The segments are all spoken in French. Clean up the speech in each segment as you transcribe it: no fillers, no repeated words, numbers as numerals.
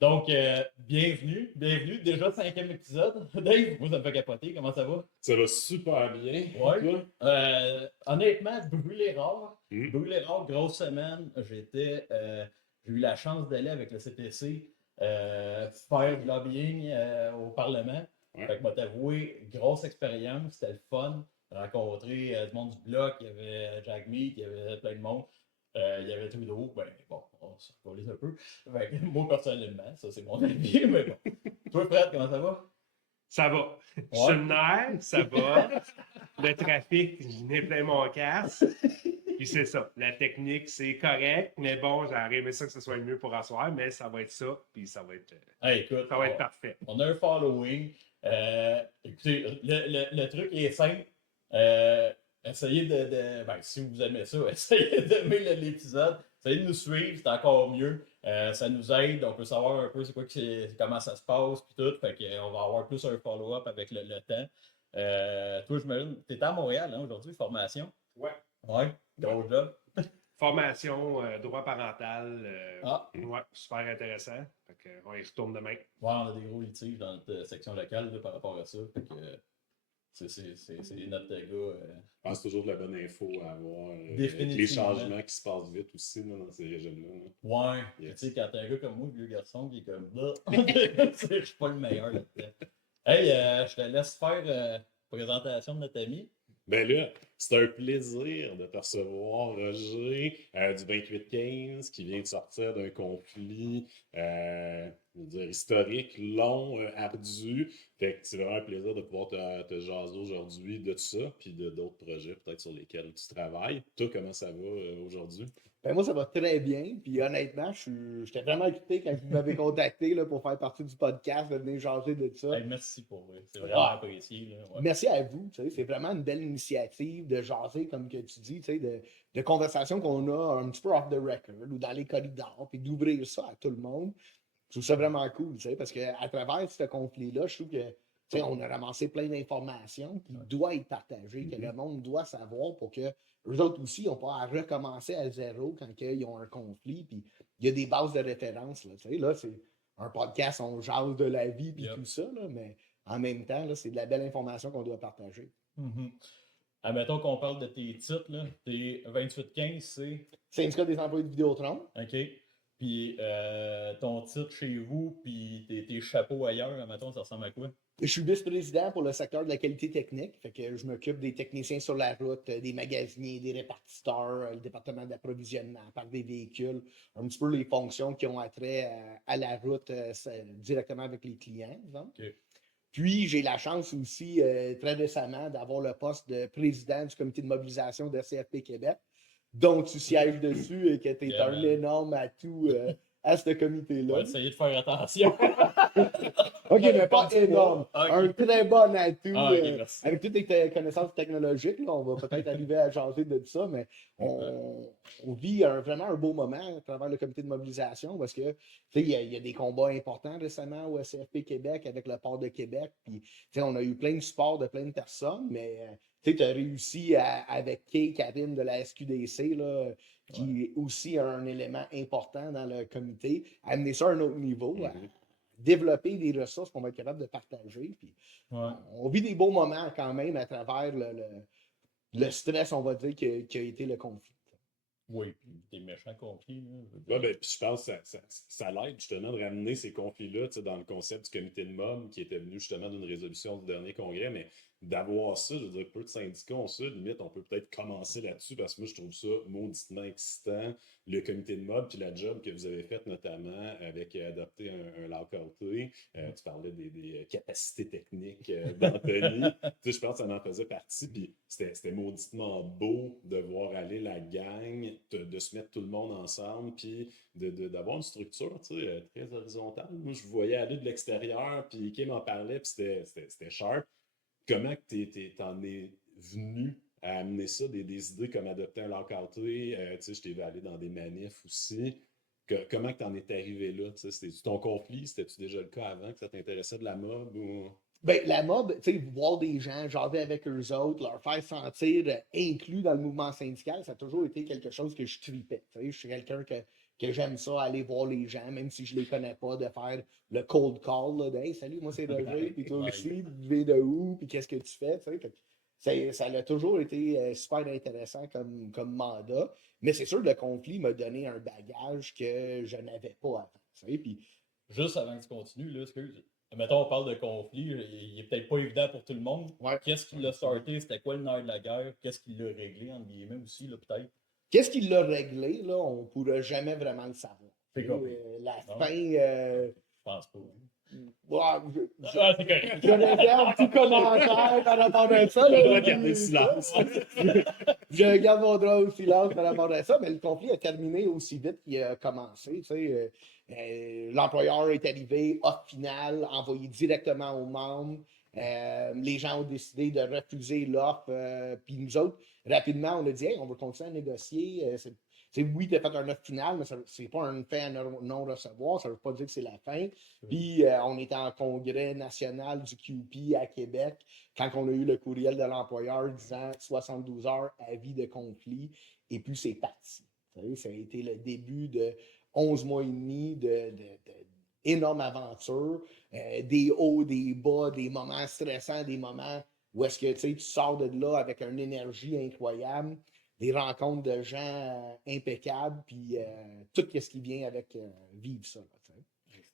Donc, bienvenue. Déjà 5e épisode. Dave, moi, ça me fait capoter. Comment ça va? Ça va super bien. Ouais. Toi? Honnêtement, brûlé rare. Hmm. Brûlé rare, grosse semaine. J'ai eu la chance d'aller avec le CTC faire du lobbying au Parlement. Ouais. Fait que, moi, t'avouer, grosse expérience. C'était le fun. Rencontrer du monde du bloc. Il y avait Jack Meat, il y avait plein de monde. Il y avait Trudeau. Ben, bon, on se recolise un peu. Fait que, moi, personnellement, ça, c'est mon avis. Mais bon. Toi, Fred, comment ça va? Ça va. Je suis une nerf, ça va. Le trafic, je n'ai plein mon casque. Puis c'est ça. La technique, c'est correct, mais bon, j'aurais aimé ça que ce soit mieux pour asseoir, mais ça va être ça, puis ça va être, Hey, écoute, ça va être parfait. on a un following. Écoutez, le truc est simple. Essayez ben, si vous aimez ça, essayez d'aimer l'épisode. Essayez de nous suivre, c'est encore mieux. Ça nous aide, on peut savoir un peu comment ça se passe, puis tout. Fait qu'on va avoir plus un follow-up avec le temps. Toi, tu étais à Montréal aujourd'hui, formation. Ouais. Ouais, gros job. Formation, droit parental, Ouais, super intéressant. Fait que, on y retourne demain. Ouais, on a des gros litiges dans notre section locale là, par rapport à ça. Fait que, c'est notre gars. Je pense que c'est toujours de la bonne info à avoir. Définitivement. Les changements qui se passent vite aussi là, dans ces régimes-là. Ouais. Yes. Tu sais, quand t'as un gars comme moi, vieux garçon, qui est comme je suis pas le meilleur là-dedans. Hey, je te laisse faire présentation de notre ami. Ben là, c'est un plaisir de te recevoir, Roger, du 28-15, qui vient de sortir d'un conflit je veux dire, historique, long, ardu. Fait que c'est vraiment un plaisir de pouvoir te jaser aujourd'hui de tout ça, puis de d'autres projets peut-être sur lesquels tu travailles. Toi, comment ça va aujourd'hui? Ben moi, ça va très bien. Puis honnêtement, j'étais vraiment excité quand vous m'avez contacté là, pour faire partie du podcast, de venir jaser de ça. Hey, merci pour vrai. C'est vraiment apprécié. Là, ouais. Merci à vous. Tu sais, c'est vraiment une belle initiative de jaser, comme que tu dis, tu sais, de conversations qu'on a un petit peu off the record ou dans les corridors, puis d'ouvrir ça à tout le monde. Je trouve ça vraiment cool, tu sais, parce qu'à travers ce conflit-là, je trouve que tu sais, on a ramassé plein d'informations qui doivent être partagées, que le monde doit savoir pour que eux autres aussi n'ont pas à recommencer à zéro quand ils ont un conflit. Puis il y a des bases de référence. Là, tu sais, là, c'est un podcast, on jase de la vie et tout ça, là, mais en même temps, là, c'est de la belle information qu'on doit partager. Mm-hmm. Admettons qu'on parle de tes titres, là. Tes 28-15, c'est. Syndicat des employés de Vidéotron. OK. Puis ton titre chez vous, puis tes chapeaux ailleurs, admettons, ça ressemble à quoi? Je suis vice-président pour le secteur de la qualité technique. Fait que je m'occupe des techniciens sur la route, des magasiniers, des répartiteurs, le département d'approvisionnement, par des véhicules, un petit peu les fonctions qui ont attrait à la route directement avec les clients, disons. Okay. Puis, j'ai la chance aussi, très récemment, d'avoir le poste de président du comité de mobilisation de CFP Québec, dont tu sièges dessus et que tu es un énorme atout à ce comité-là. On va essayer de faire attention. OK, mais pas énorme. Okay. Un très bon atout. Okay, avec toutes tes connaissances technologiques, là, on va peut-être arriver à jaser de ça, mais on vit vraiment un beau moment à travers le comité de mobilisation parce que il y a des combats importants récemment au SCFP Québec avec le port de Québec. Puis, on a eu plein de support de plein de personnes, mais tu as réussi avec Kay, Karine de la SQDC, là, qui est aussi un élément important dans le comité, à amener ça à un autre niveau. Développer des ressources qu'on va être capable de partager. Puis on vit des beaux moments quand même à travers le stress, on va dire, qui a été le conflit. Oui, puis des méchants conflits. Ouais, ben, puis je pense que ça l'aide justement de ramener ces conflits-là dans le concept du comité de mob qui était venu justement d'une résolution du dernier congrès, mais d'avoir ça, je veux dire, peu de syndicats ont ça, limite, on peut peut-être commencer là-dessus parce que moi, je trouve ça mauditement excitant, le comité de mob, puis la job que vous avez faite notamment avec adopter un locauté. Tu parlais des capacités techniques d'Anthony. Je pense que ça en faisait partie, puis c'était mauditement beau de voir aller la gang, de se mettre tout le monde ensemble, puis d'avoir une structure très horizontale. Moi, je vous voyais aller de l'extérieur, puis Kim m'en parlait, puis c'était sharp. Comment t'en es venu à amener ça, des idées comme adopter un locauté? Je t'ai vu aller dans des manifs aussi. Comment t'en es arrivé là? C'était-tu ton conflit? C'était-tu déjà le cas avant que ça t'intéressait de la mob? Ou... Ben, la mob, tu sais, voir des gens, jaser avec eux autres, leur faire sentir inclus dans le mouvement syndical, ça a toujours été quelque chose que je tripais. Je suis quelqu'un que j'aime ça, aller voir les gens, même si je les connais pas, de faire le cold call, là, de hey, salut, moi c'est Roger, puis toi aussi, tu viens de où, puis qu'est-ce que tu fais, tu sais. Ça a toujours été super intéressant comme mandat, mais c'est sûr que le conflit m'a donné un bagage que je n'avais pas avant. Tu sais, puis, Juste avant que tu continues, là, excuse. Mettons, on parle de conflit, il est peut-être pas évident pour tout le monde. ouais. Qu'est-ce qui l'a starté? C'était quoi le nerf de la guerre? Qu'est-ce qui l'a réglé, entre guillemets, aussi, là, peut-être? Qu'est-ce qui l'a réglé, là, on ne pourra jamais vraiment le savoir. C'est compris. La Non. fin. Je pense pas. Ouais, Ah, c'est correct. je réserve tout commentaire par rapport à ça. Je là. dois garder le silence. Je garde mon droit au silence par rapport à ça, mais le conflit a terminé aussi vite qu'il a commencé. Tu sais, l'employeur est arrivé, offre finale, envoyé directement aux membres. Les gens ont décidé de refuser l'offre. Puis nous autres, rapidement, on a dit hey, on va continuer à négocier. Oui, tu as fait un offre finale, mais c'est pas un fait à non-recevoir. Ça ne veut pas dire que c'est la fin. Puis on était en congrès national du QP à Québec quand on a eu le courriel de l'employeur disant 72 heures avis de conflit. Et puis c'est parti. Ça a été le début de 11 mois et demi d'énormes aventures, des hauts, des bas, des moments stressants, des moments où est-ce que tu sors de là avec une énergie incroyable, des rencontres de gens impeccables, puis tout ce qui vient avec vivre ça. Là,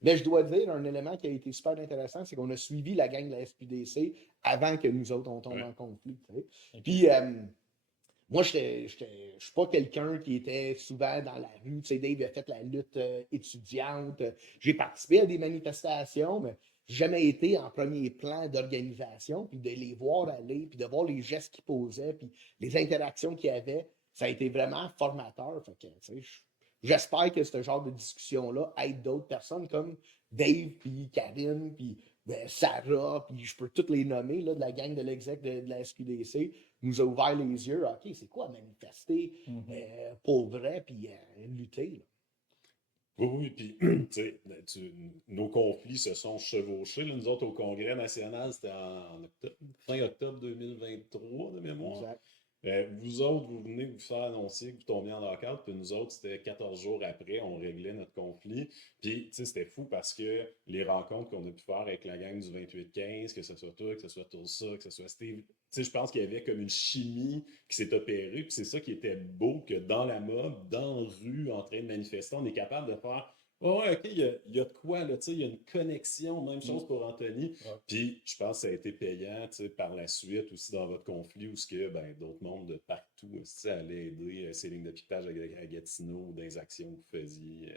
mais je dois dire, un élément qui a été super intéressant, c'est qu'on a suivi la gang de la SQDC avant que nous autres, on tombe en conflit. Okay. Puis, moi, je ne suis pas quelqu'un qui était souvent dans la rue. Tu sais, Dave a fait la lutte étudiante. J'ai participé à des manifestations, mais j'ai jamais été en premier plan d'organisation. Puis de les voir aller, puis de voir les gestes qu'ils posaient, puis les interactions qu'il y avait, ça a été vraiment formateur. Fait que, tu sais, j'espère que ce genre de discussion-là aide d'autres personnes comme Dave, puis Karine, puis Sarah, puis je peux toutes les nommer, là, de la gang de l'exec de la SQDC, nous a ouvert les yeux. OK, c'est quoi manifester pour vrai, puis lutter? Là. Oui, puis, tu sais, nos conflits se sont chevauchés. Là, nous autres, au Congrès national, c'était fin octobre 2023, de mémoire. Exact. Vous autres, vous venez vous faire annoncer que vous tombiez en lockout, puis nous autres, c'était 14 jours après, on réglait notre conflit. Puis, tu sais, c'était fou parce que les rencontres qu'on a pu faire avec la gang du 28-15, que ce soit toi, que ce soit Tulsa, que ce soit Steve, tu sais, je pense qu'il y avait comme une chimie qui s'est opérée, puis c'est ça qui était beau, que dans la mob, dans la rue, en train de manifester, on est capable de faire oh, ouais, OK, il y a de quoi, là, tu sais, il y a une connexion, même chose pour Anthony. Puis, je pense que ça a été payant, tu sais, par la suite aussi dans votre conflit, où ce que, ben, d'autres mondes de partout, tu sais, allaient aider ces lignes de piquetage à Gatineau, dans les actions que vous faisiez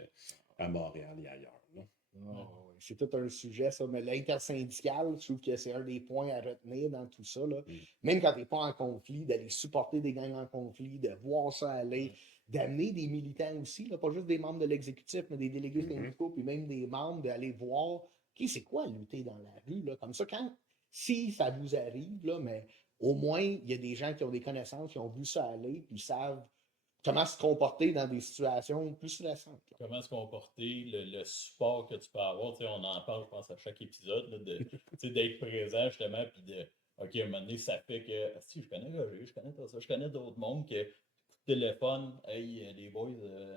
à Montréal et ailleurs, là. Oh, c'est tout un sujet, ça, mais l'intersyndical, je trouve que c'est un des points à retenir dans tout ça. Là. Même quand tu n'es pas en conflit, d'aller supporter des gangs en conflit, de voir ça aller, d'amener des militants aussi, là, pas juste des membres de l'exécutif, mais des délégués syndicaux, puis même des membres, d'aller voir, OK, c'est quoi lutter dans la rue, là, comme ça, si ça vous arrive, là, mais au moins, il y a des gens qui ont des connaissances, qui ont vu ça aller, puis savent comment se comporter dans des situations plus stressantes. Là. Comment se comporter, le support que tu peux avoir. On en parle, je pense, à chaque épisode, là, d'être présent, justement, puis de, OK, à un moment donné, ça fait que, si, je connais Roger, je connais ça, je connais d'autres mondes que, coup de téléphone, hey, les boys,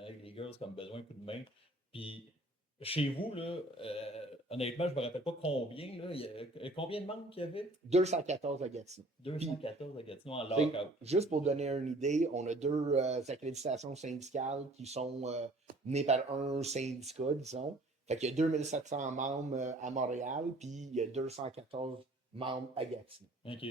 hey, les girls, comme besoin, coup de main. Puis, chez vous, là, honnêtement, je ne me rappelle pas combien, là, combien de membres qu'il y avait? 214 à Gatineau. 214 à Gatineau en lockout. Juste pour donner une idée, on a 2 accréditations syndicales qui sont menées par un syndicat, disons. Fait qu'il y a 2700 membres à Montréal, puis il y a 214 membres à Gatineau. OK.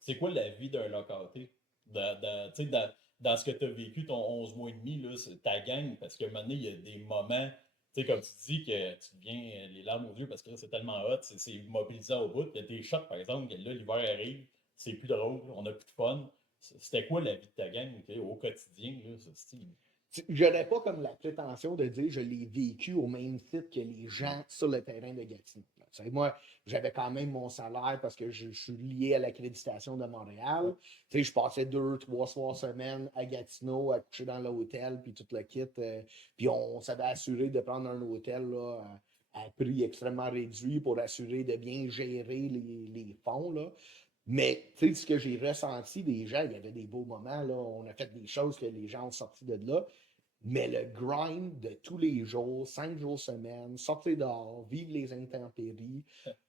C'est quoi la vie d'un lockouté? Dans ce que tu as vécu, ton 11 mois et demi, là, ta gang, parce qu'à un moment donné, il y a des moments, tu sais, comme tu dis, que tu deviens les larmes aux yeux parce que là, c'est tellement hot, c'est mobilisant au bout. Il y a des shots, par exemple, que là, l'hiver arrive, c'est plus drôle, on a plus de fun. C'était quoi la vie de ta gang au quotidien, là, ce style? Je n'aurais pas comme la prétention de dire que je l'ai vécu au même titre que les gens sur le terrain de Gatineau. Moi, j'avais quand même mon salaire parce que je suis lié à l'accréditation de Montréal. Je passais 2-3 soirs semaine à Gatineau, à coucher dans l'hôtel, puis tout le kit. Puis on s'avait assuré de prendre un hôtel là, à prix extrêmement réduit pour assurer de bien gérer les fonds. Là. Mais ce que j'ai ressenti des gens, il y avait des beaux moments. Là, on a fait des choses que les gens ont sorti de là. Mais le grind de tous les jours, 5 jours semaine, sortir dehors, vivre les intempéries,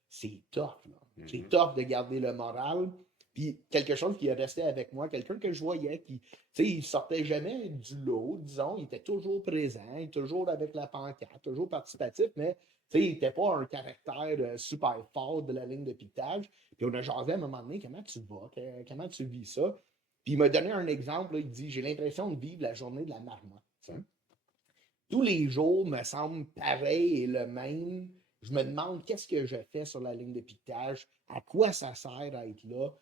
c'est tough, là. C'est tough de garder le moral. Puis quelque chose qui est resté avec moi, quelqu'un que je voyais qui, tu sais, il sortait jamais du lot, disons, il était toujours présent, il était toujours avec la pancarte, toujours participatif, mais tu sais, il n'était pas un caractère super fort de la ligne de piquetage. Puis on a jasé à un moment donné, comment tu vas, comment tu vis ça? Puis il m'a donné un exemple, là, il dit, j'ai l'impression de vivre la journée de la marmotte. T'sais. Tous les jours me semblent pareils et le même. Je me demande qu'est-ce que je fais sur la ligne de piquetage, à quoi ça sert à être là.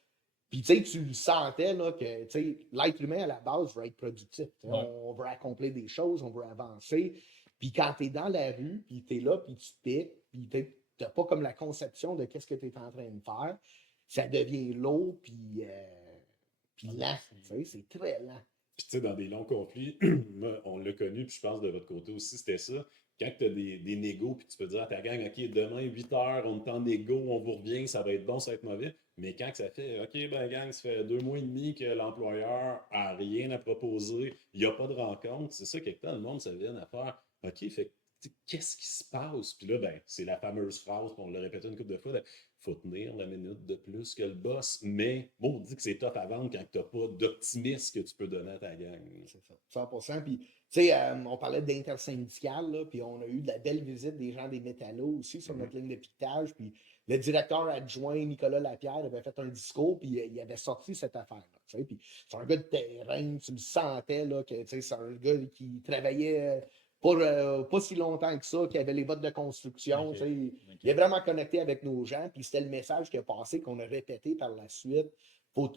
Puis, tu sais, tu le sentais, là, que, tu sais, l'être humain, à la base, veut être productif. Ouais. On veut accomplir des choses, on veut avancer. Puis, quand tu es dans la rue, puis tu es là, puis tu piques, puis tu n'as pas comme la conception de qu'est-ce que tu es en train de faire, ça devient lourd, puis lent. Tu sais, c'est très lent. Puis, tu sais, dans des longs conflits, moi, on l'a connu, puis je pense de votre côté aussi, c'était ça. Quand tu as des négos, puis tu peux dire à ta gang, OK, demain, 8 heures, on est en négo, on vous revient, ça va être bon, ça va être mauvais. Mais quand ça fait, OK, ben, gang, ça fait 2 mois et demi que l'employeur a rien à proposer, il n'y a pas de rencontre, c'est ça, quelque temps, le monde, ça vient à faire, OK, fait qu'est-ce qui se passe? Puis là, ben, c'est la fameuse phrase, on l'a répété une couple de fois, il faut tenir la minute de plus que le boss, mais bon, on dit que c'est tough à vendre quand tu n'as pas d'optimisme que tu peux donner à ta gang. C'est ça, 100%. Puis, tu sais, on parlait d'intersyndical, là, puis on a eu de la belle visite des gens des métallos aussi sur notre ligne de piquetage. Puis le directeur adjoint Nicolas Lapierre avait fait un discours, puis il avait sorti cette affaire-là. Tu sais, puis c'est un gars de terrain, tu le sentais, là, que tu sais, c'est un gars qui travaillait pas si longtemps que ça, qui avait les bottes de construction. Ok. Tu sais, il est vraiment connecté avec nos gens, puis c'était le message qui a passé, qu'on a répété par la suite. Faut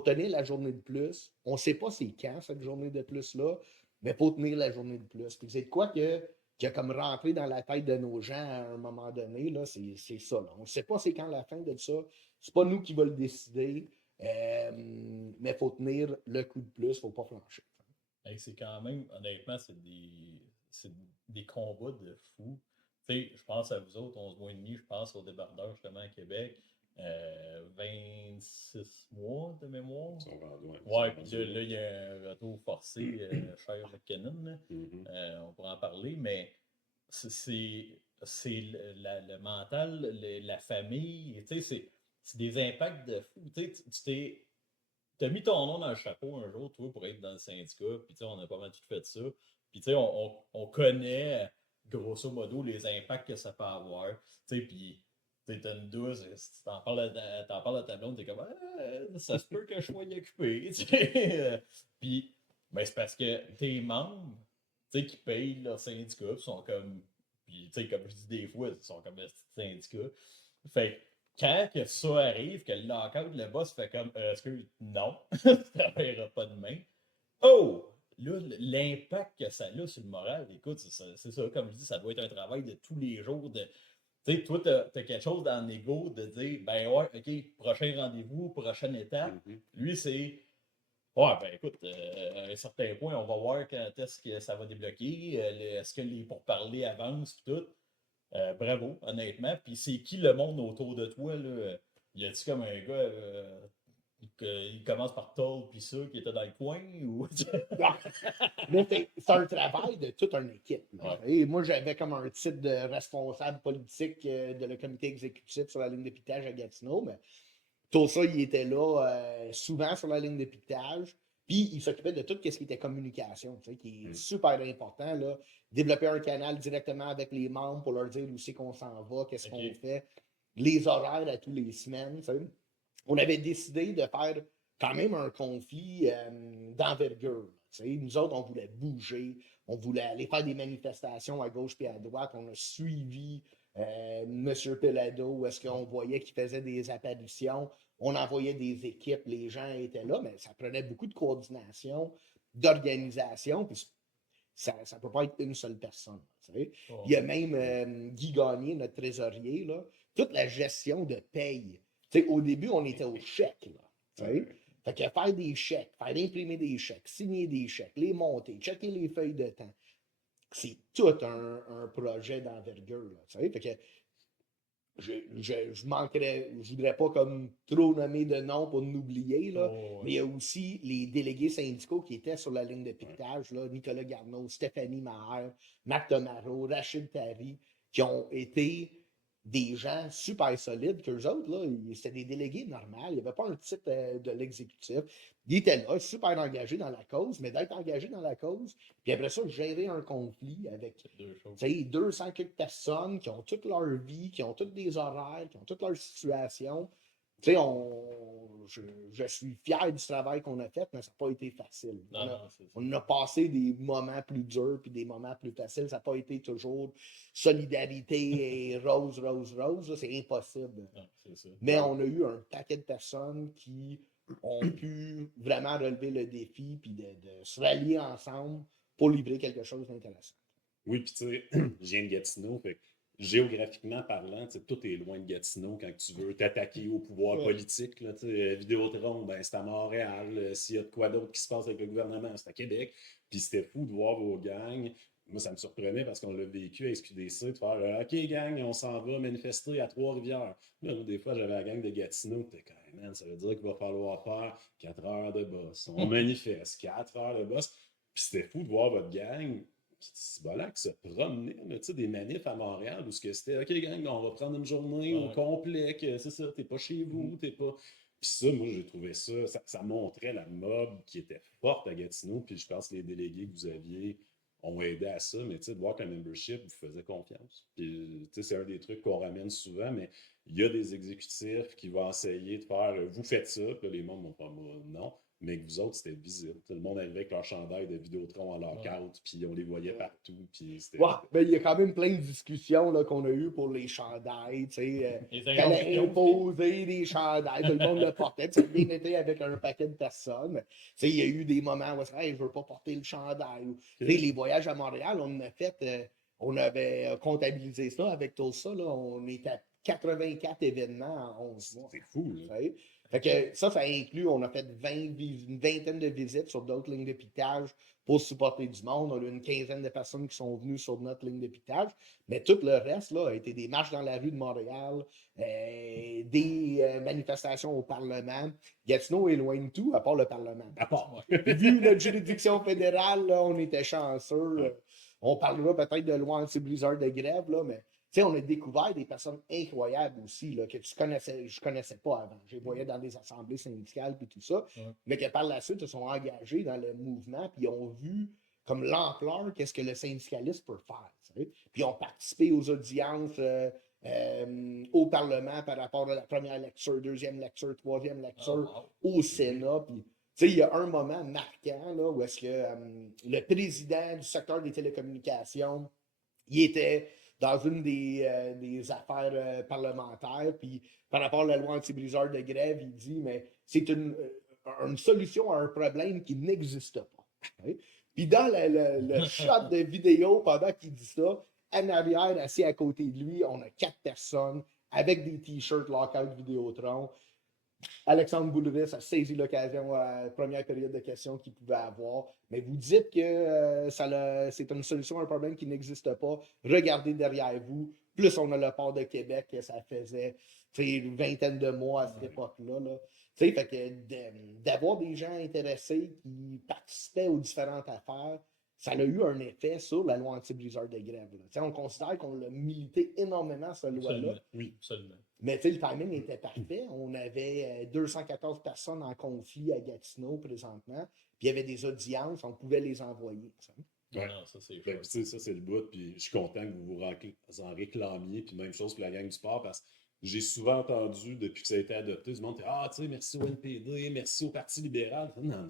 tenir la journée de plus. On ne sait pas c'est quand cette journée de plus-là, mais il faut tenir la journée de plus. Puis c'est de quoi qui a comme rentré dans la tête de nos gens à un moment donné, là, c'est ça. Là. On ne sait pas c'est quand la fin de ça. C'est pas nous qui va le décider, mais il faut tenir le coup de plus, il ne faut pas flancher. Hey, c'est quand même, honnêtement, c'est des combats de fous. Tu sais, je pense à vous autres, 11 mois et demi, je pense aux débardeurs justement à Québec. 26 mois de mémoire. Ils sont rendus, Ouais, puis là, il y a un retour forcé, cher McKinnon. Là. On pourra en parler, mais c'est le mental, la famille. Tu sais, c'est des impacts de fou. Tu sais, t'as mis ton nom dans le chapeau un jour, toi, pour être dans le syndicat, puis tu sais, on a pas mal tout fait ça. Puis tu sais, on connaît, grosso modo, les impacts que ça peut avoir. Tu sais, puis t'as une douce, si t'en parles à ta blonde, t'es comme, ah, ça se peut que je sois occupé, tu sais. Puis, ben, c'est parce que tes membres, tu sais, qui payent leur syndicat, puis sont comme, puis tu sais, comme je dis des fois, ils sont comme un petit syndicat. Fait que, quand que ça arrive, que le lockout, le boss fait comme, excuse, non, ça travaillera pas demain. Oh! Là, l'impact que ça a sur le moral, écoute, c'est ça, comme je dis, ça doit être un travail de tous les jours. Tu sais, toi, t'as quelque chose dans l'ego de dire, ben ouais, OK, prochain rendez-vous, prochaine étape. Lui, c'est, ouais, ben écoute, à un certain point, on va voir quand est-ce que ça va débloquer, est-ce que les pourparlers avancent, pis tout. Bravo, honnêtement. Puis c'est qui le monde autour de toi, là? Y a-tu comme un gars il commence par Toll puis ça qui était dans le coin ou. Mais c'est un travail de toute une équipe. Ouais. Et moi, j'avais comme un titre de responsable politique de le comité exécutif sur la ligne de piquetage à Gatineau, mais tout ça, il était là souvent sur la ligne de piquetage. Puis il s'occupait de tout ce qui était communication, tu sais, qui est super important. Là. Développer un canal directement avec les membres pour leur dire où c'est qu'on s'en va, qu'est-ce qu'on fait, les horaires à tous les semaines. Tu sais. On avait décidé de faire quand même un conflit d'envergure. Tu sais. Nous autres, on voulait bouger, on voulait aller faire des manifestations à gauche et à droite. On a suivi M. Pelado, où est-ce qu'on voyait qu'il faisait des apparitions. On envoyait des équipes, les gens étaient là, mais ça prenait beaucoup de coordination, d'organisation, puis ça ne peut pas être une seule personne. Tu sais. Oh. Il y a même Guy Gagné, notre trésorier, là, toute la gestion de paye. Tu sais, au début, on était au chèque. Là, tu sais. Fait que faire des chèques, faire imprimer des chèques, signer des chèques, les monter, checker les feuilles de temps, c'est tout un projet d'envergure. Là, tu sais. Fait que je manquerais, je voudrais pas comme trop nommer de noms pour n'oublier, là, Oh, mais il y a aussi les délégués syndicaux qui étaient sur la ligne de piquetage, là, Nicolas Garneau, Stéphanie Maher, Marc Tomaro, Rachid Tari, qui ont été des gens super solides qu'eux autres, là, c'était des délégués normaux, il n'y avait pas un titre de l'exécutif. Ils étaient là, super engagés dans la cause, mais d'être engagés dans la cause, puis après ça, gérer un conflit avec c'est deux choses. 200 quelques personnes qui ont toute leur vie, qui ont toutes des horaires, qui ont toute leur situation. Tu sais, je suis fier du travail qu'on a fait, mais ça n'a pas été facile. Non, non, c'est ça. On a passé des moments plus durs puis des moments plus faciles. Ça n'a pas été toujours solidarité et rose, rose, rose. Là, c'est impossible. Non, c'est ça. Mais on a eu un paquet de personnes qui ont pu vraiment relever le défi puis de se rallier ensemble pour livrer quelque chose d'intéressant. Oui, puis tu sais, je viens de Gatineau, fait que géographiquement parlant, tu sais, tout est loin de Gatineau quand tu veux t'attaquer au pouvoir politique. Là, tu sais, Vidéotron, ben, c'est à Montréal. S'il y a de quoi d'autre qui se passe avec le gouvernement, c'est à Québec. Puis c'était fou de voir vos gangs. Moi, ça me surprenait parce qu'on l'a vécu à SQDC, de faire OK, gang, on s'en va manifester à Trois-Rivières. Là, des fois, j'avais la gang de Gatineau, t'es quand même, man, ça veut dire qu'il va falloir faire 4 heures de boss. On manifeste 4 heures de boss. Puis c'était fou de voir votre gang. C'est voilà que se promener, là, tu sais, des manifs à Montréal où c'était OK, gang, on va prendre une journée au complet, que c'est ça, t'es pas chez vous, t'es pas. Puis ça, moi, j'ai trouvé ça montrait la mob qui était forte à Gatineau, puis je pense que les délégués que vous aviez ont aidé à ça, mais tu sais, de voir que la membership vous faisait confiance. Puis, tu sais, c'est un des trucs qu'on ramène souvent, mais il y a des exécutifs qui vont essayer de faire vous faites ça, puis là, les membres vont pas non. Mais que vous autres, c'était visible. Tout le monde arrivait avec leur chandail de Vidéotron en lockout, puis on les voyait partout. Puis c'était... Ouais, ben, il y a quand même plein de discussions là, qu'on a eues pour les chandails. Les Qu'elle a injonctions. imposé des chandails, tout le monde le portait. Ça a bien été avec un paquet de personnes. Il y a eu des moments où hey, je veux pas porter le chandail. Les voyages à Montréal, on a fait, on avait comptabilisé ça avec tout ça. Là, on était à 84 événements en 11 mois. C'est fou, là. Fait que ça inclut, on a fait une vingtaine de visites sur d'autres lignes de piquetage pour supporter du monde. On a eu une quinzaine de personnes qui sont venues sur notre ligne de piquetage. Mais tout le reste là, a été des marches dans la rue de Montréal, des manifestations au Parlement. Gatineau est loin de tout, à part le Parlement. À part. Vu notre juridiction fédérale, là, on était chanceux. On parlera peut-être de loi anti-blizzard de grève, là, mais on a découvert des personnes incroyables aussi, là, que je connaissais pas avant. Je les voyais dans des assemblées syndicales et tout ça, mais que par la suite, ils sont engagés dans le mouvement puis ils ont vu comme l'ampleur qu'est-ce que le syndicalisme peut faire. Puis ils ont participé aux audiences au Parlement par rapport à la première lecture, deuxième lecture, troisième lecture au Sénat. Puis il y a un moment marquant là, où est-ce que le président du secteur des télécommunications, il était dans une des affaires parlementaires, puis par rapport à la loi anti-briseur de grève, il dit, mais c'est une solution à un problème qui n'existe pas. Puis dans le shot de vidéo, pendant qu'il dit ça, en arrière, assis à côté de lui, on a 4 personnes avec des t-shirts Lockout Vidéotron. Alexandre Boulris a saisi l'occasion à la première période de questions qu'il pouvait avoir. Mais vous dites que c'est une solution à un problème qui n'existe pas. Regardez derrière vous. Plus on a le port de Québec, que ça faisait une vingtaine de mois à cette époque-là. Là. Fait que d'avoir des gens intéressés qui participaient aux différentes affaires, ça a eu un effet sur la loi anti-briseur de grève. On considère qu'on l'a milité énormément, cette loi-là. Oui, absolument. Mais le timing était parfait. On avait 214 personnes en conflit à Gatineau présentement. Puis il y avait des audiences, on pouvait les envoyer. Ouais. Non, ça, c'est Ben, ça, c'est le bout. Puis je suis content que vous en réclamiez. Puis même chose pour la gang du sport parce que j'ai souvent entendu depuis que ça a été adopté, du monde ah, tu sais, merci au NPD, merci au Parti libéral. Non.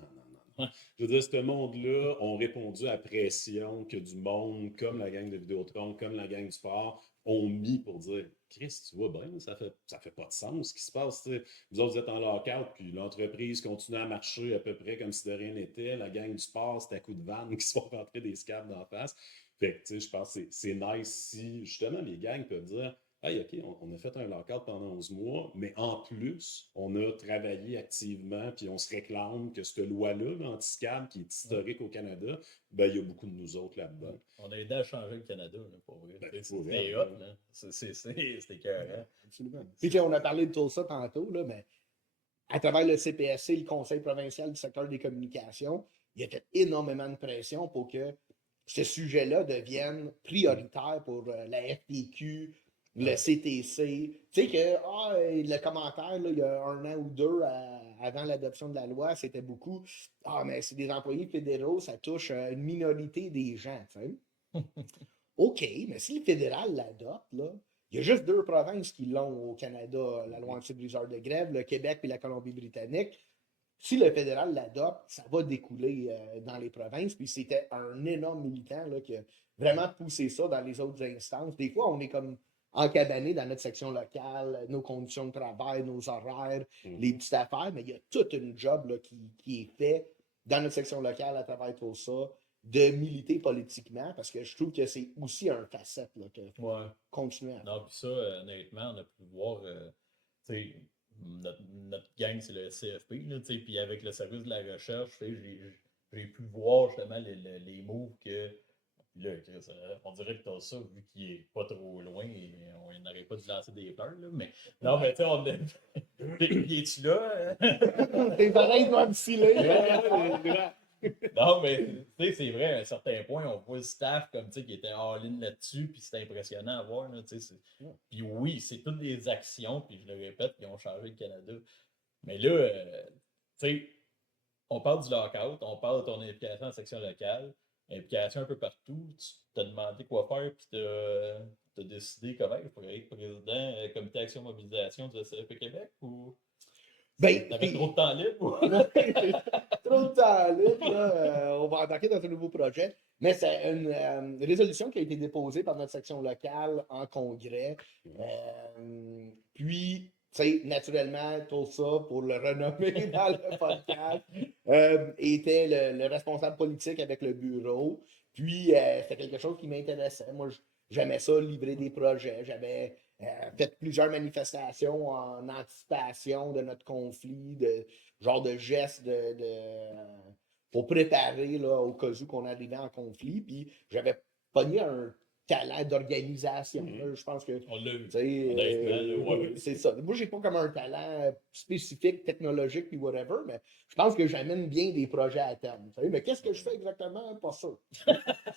Je veux dire, ce monde-là ont répondu à la pression que du monde, comme la gang de Vidéotron, comme la gang du sport, ont mis pour dire Chris, tu vois bien, ça fait pas de sens ce qui se passe. T'sais. Vous autres, vous êtes en lockout, puis l'entreprise continue à marcher à peu près comme si de rien n'était. La gang du sport, c'est à coups de vanne qui se font rentrer des scabs d'en face. Fait que, je pense que c'est nice si, justement, les gangs peuvent dire hey, OK, on a fait un lockout pendant 11 mois, mais en plus, on a travaillé activement, puis on se réclame que cette loi-là, l'anti-scab, qui est historique au Canada, ben, il y a beaucoup de nous autres là-dedans. On a aidé à changer le Canada, là, pour vrai. Ben, C'est pour c'est vrai, hot, ouais. là. C'est écœurant. Absolument. Puis, tu sais, on a parlé de tout ça tantôt, là, mais à travers le CPSC, le Conseil provincial du secteur des communications, il a fait énormément de pression pour que ce sujet-là devienne prioritaire pour la FTQ, le CTC. Tu sais que le commentaire, là, il y a 1 an ou 2 avant l'adoption de la loi, c'était beaucoup mais c'est des employés fédéraux, ça touche une minorité des gens. Tu sais. OK, mais si le fédéral l'adopte, là, il y a juste 2 provinces qui l'ont au Canada, la loi anti-briseur de grève, le Québec et la Colombie-Britannique. Si le fédéral l'adopte, ça va découler dans les provinces. Puis c'était un énorme militant là, qui a vraiment poussé ça dans les autres instances. Des fois, on est comme encabané dans notre section locale, nos conditions de travail, nos horaires, les petites affaires, mais il y a toute une job là, qui est fait dans notre section locale à travers tout ça, de militer politiquement, parce que je trouve que c'est aussi un facette là, que Ouais. continuer à faire. Non, puis ça, honnêtement, on a pu voir, tu sais, notre gang, c'est le CFP, là, tu sais, puis avec le service de la recherche, tu sais, j'ai pu voir justement les moves que, là, Chris, on dirait que t'as ça, vu qu'il est pas trop loin, et on n'arrête pas de lancer des fleurs, là, mais non, mais tu sais, on est. Puis es-tu là? Tes oreilles doivent filer. Non, mais tu sais, c'est vrai, à un certain point, on voit le staff comme tu sais, qui était all-in là-dessus, puis c'était impressionnant à voir. Là, tu sais, puis oui, c'est toutes des actions, puis je le répète, qui ont changé le Canada. Mais là, tu sais, on parle du lockout, on parle de ton implication en section locale, implication un peu partout. Tu t'as demandé quoi faire, puis t'as décidé comment pour être président comité action mobilisation du SRP Québec ou Ben, t'avais trop de temps libre ou? trop de temps libre, là, on va embarquer dans un nouveau projet. Mais c'est une résolution qui a été déposée par notre section locale en congrès. Puis, tu sais, naturellement, tout ça, pour le renommer dans le podcast, était le responsable politique avec le bureau. Puis, c'était quelque chose qui m'intéressait. Moi, j'aimais ça, livrer des projets. J'avais fait plusieurs manifestations en anticipation de notre conflit, de genre de gestes pour préparer là, au cas où qu'on arrivait en conflit. Puis j'avais pogné un talent d'organisation. Là. Je pense que On l'a vu. honnêtement, Ouais. c'est ça. Moi, j'ai pas comme un talent spécifique, technologique, puis whatever, mais je pense que j'amène bien des projets à terme. Mais qu'est-ce que je fais exactement? Pas sûr.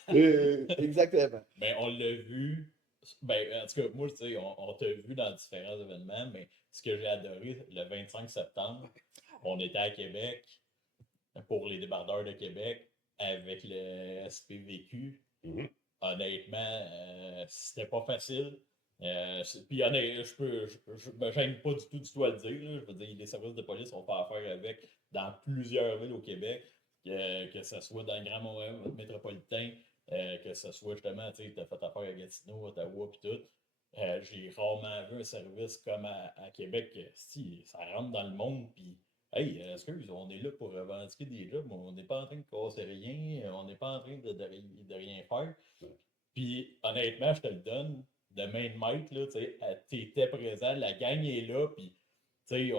Exactement. Ben, on l'a vu. Ben, en tout cas, moi, tu sais, on t'a vu dans différents événements, mais ce que j'ai adoré, le 25 septembre, on était à Québec pour les débardeurs de Québec avec le SPVQ. Honnêtement, c'était pas facile. Puis je me gêne pas du tout à le dire. Là. Je veux dire, les services de police ont fait affaire avec dans plusieurs villes au Québec, que ce soit dans le Grand Montréal métropolitain, que ce soit justement, tu sais, tu as fait affaire à Gatineau, Ottawa, puis tout. J'ai rarement vu un service comme à Québec, si ça rentre dans le monde, puis hey, excuse, on est là pour revendiquer des jobs, mais on n'est pas en train de casser rien, on n'est pas en train de rien faire. Puis honnêtement, je te le donne, de main de maître, là, tu sais, t'étais présent, la gang est là, puis tu sais,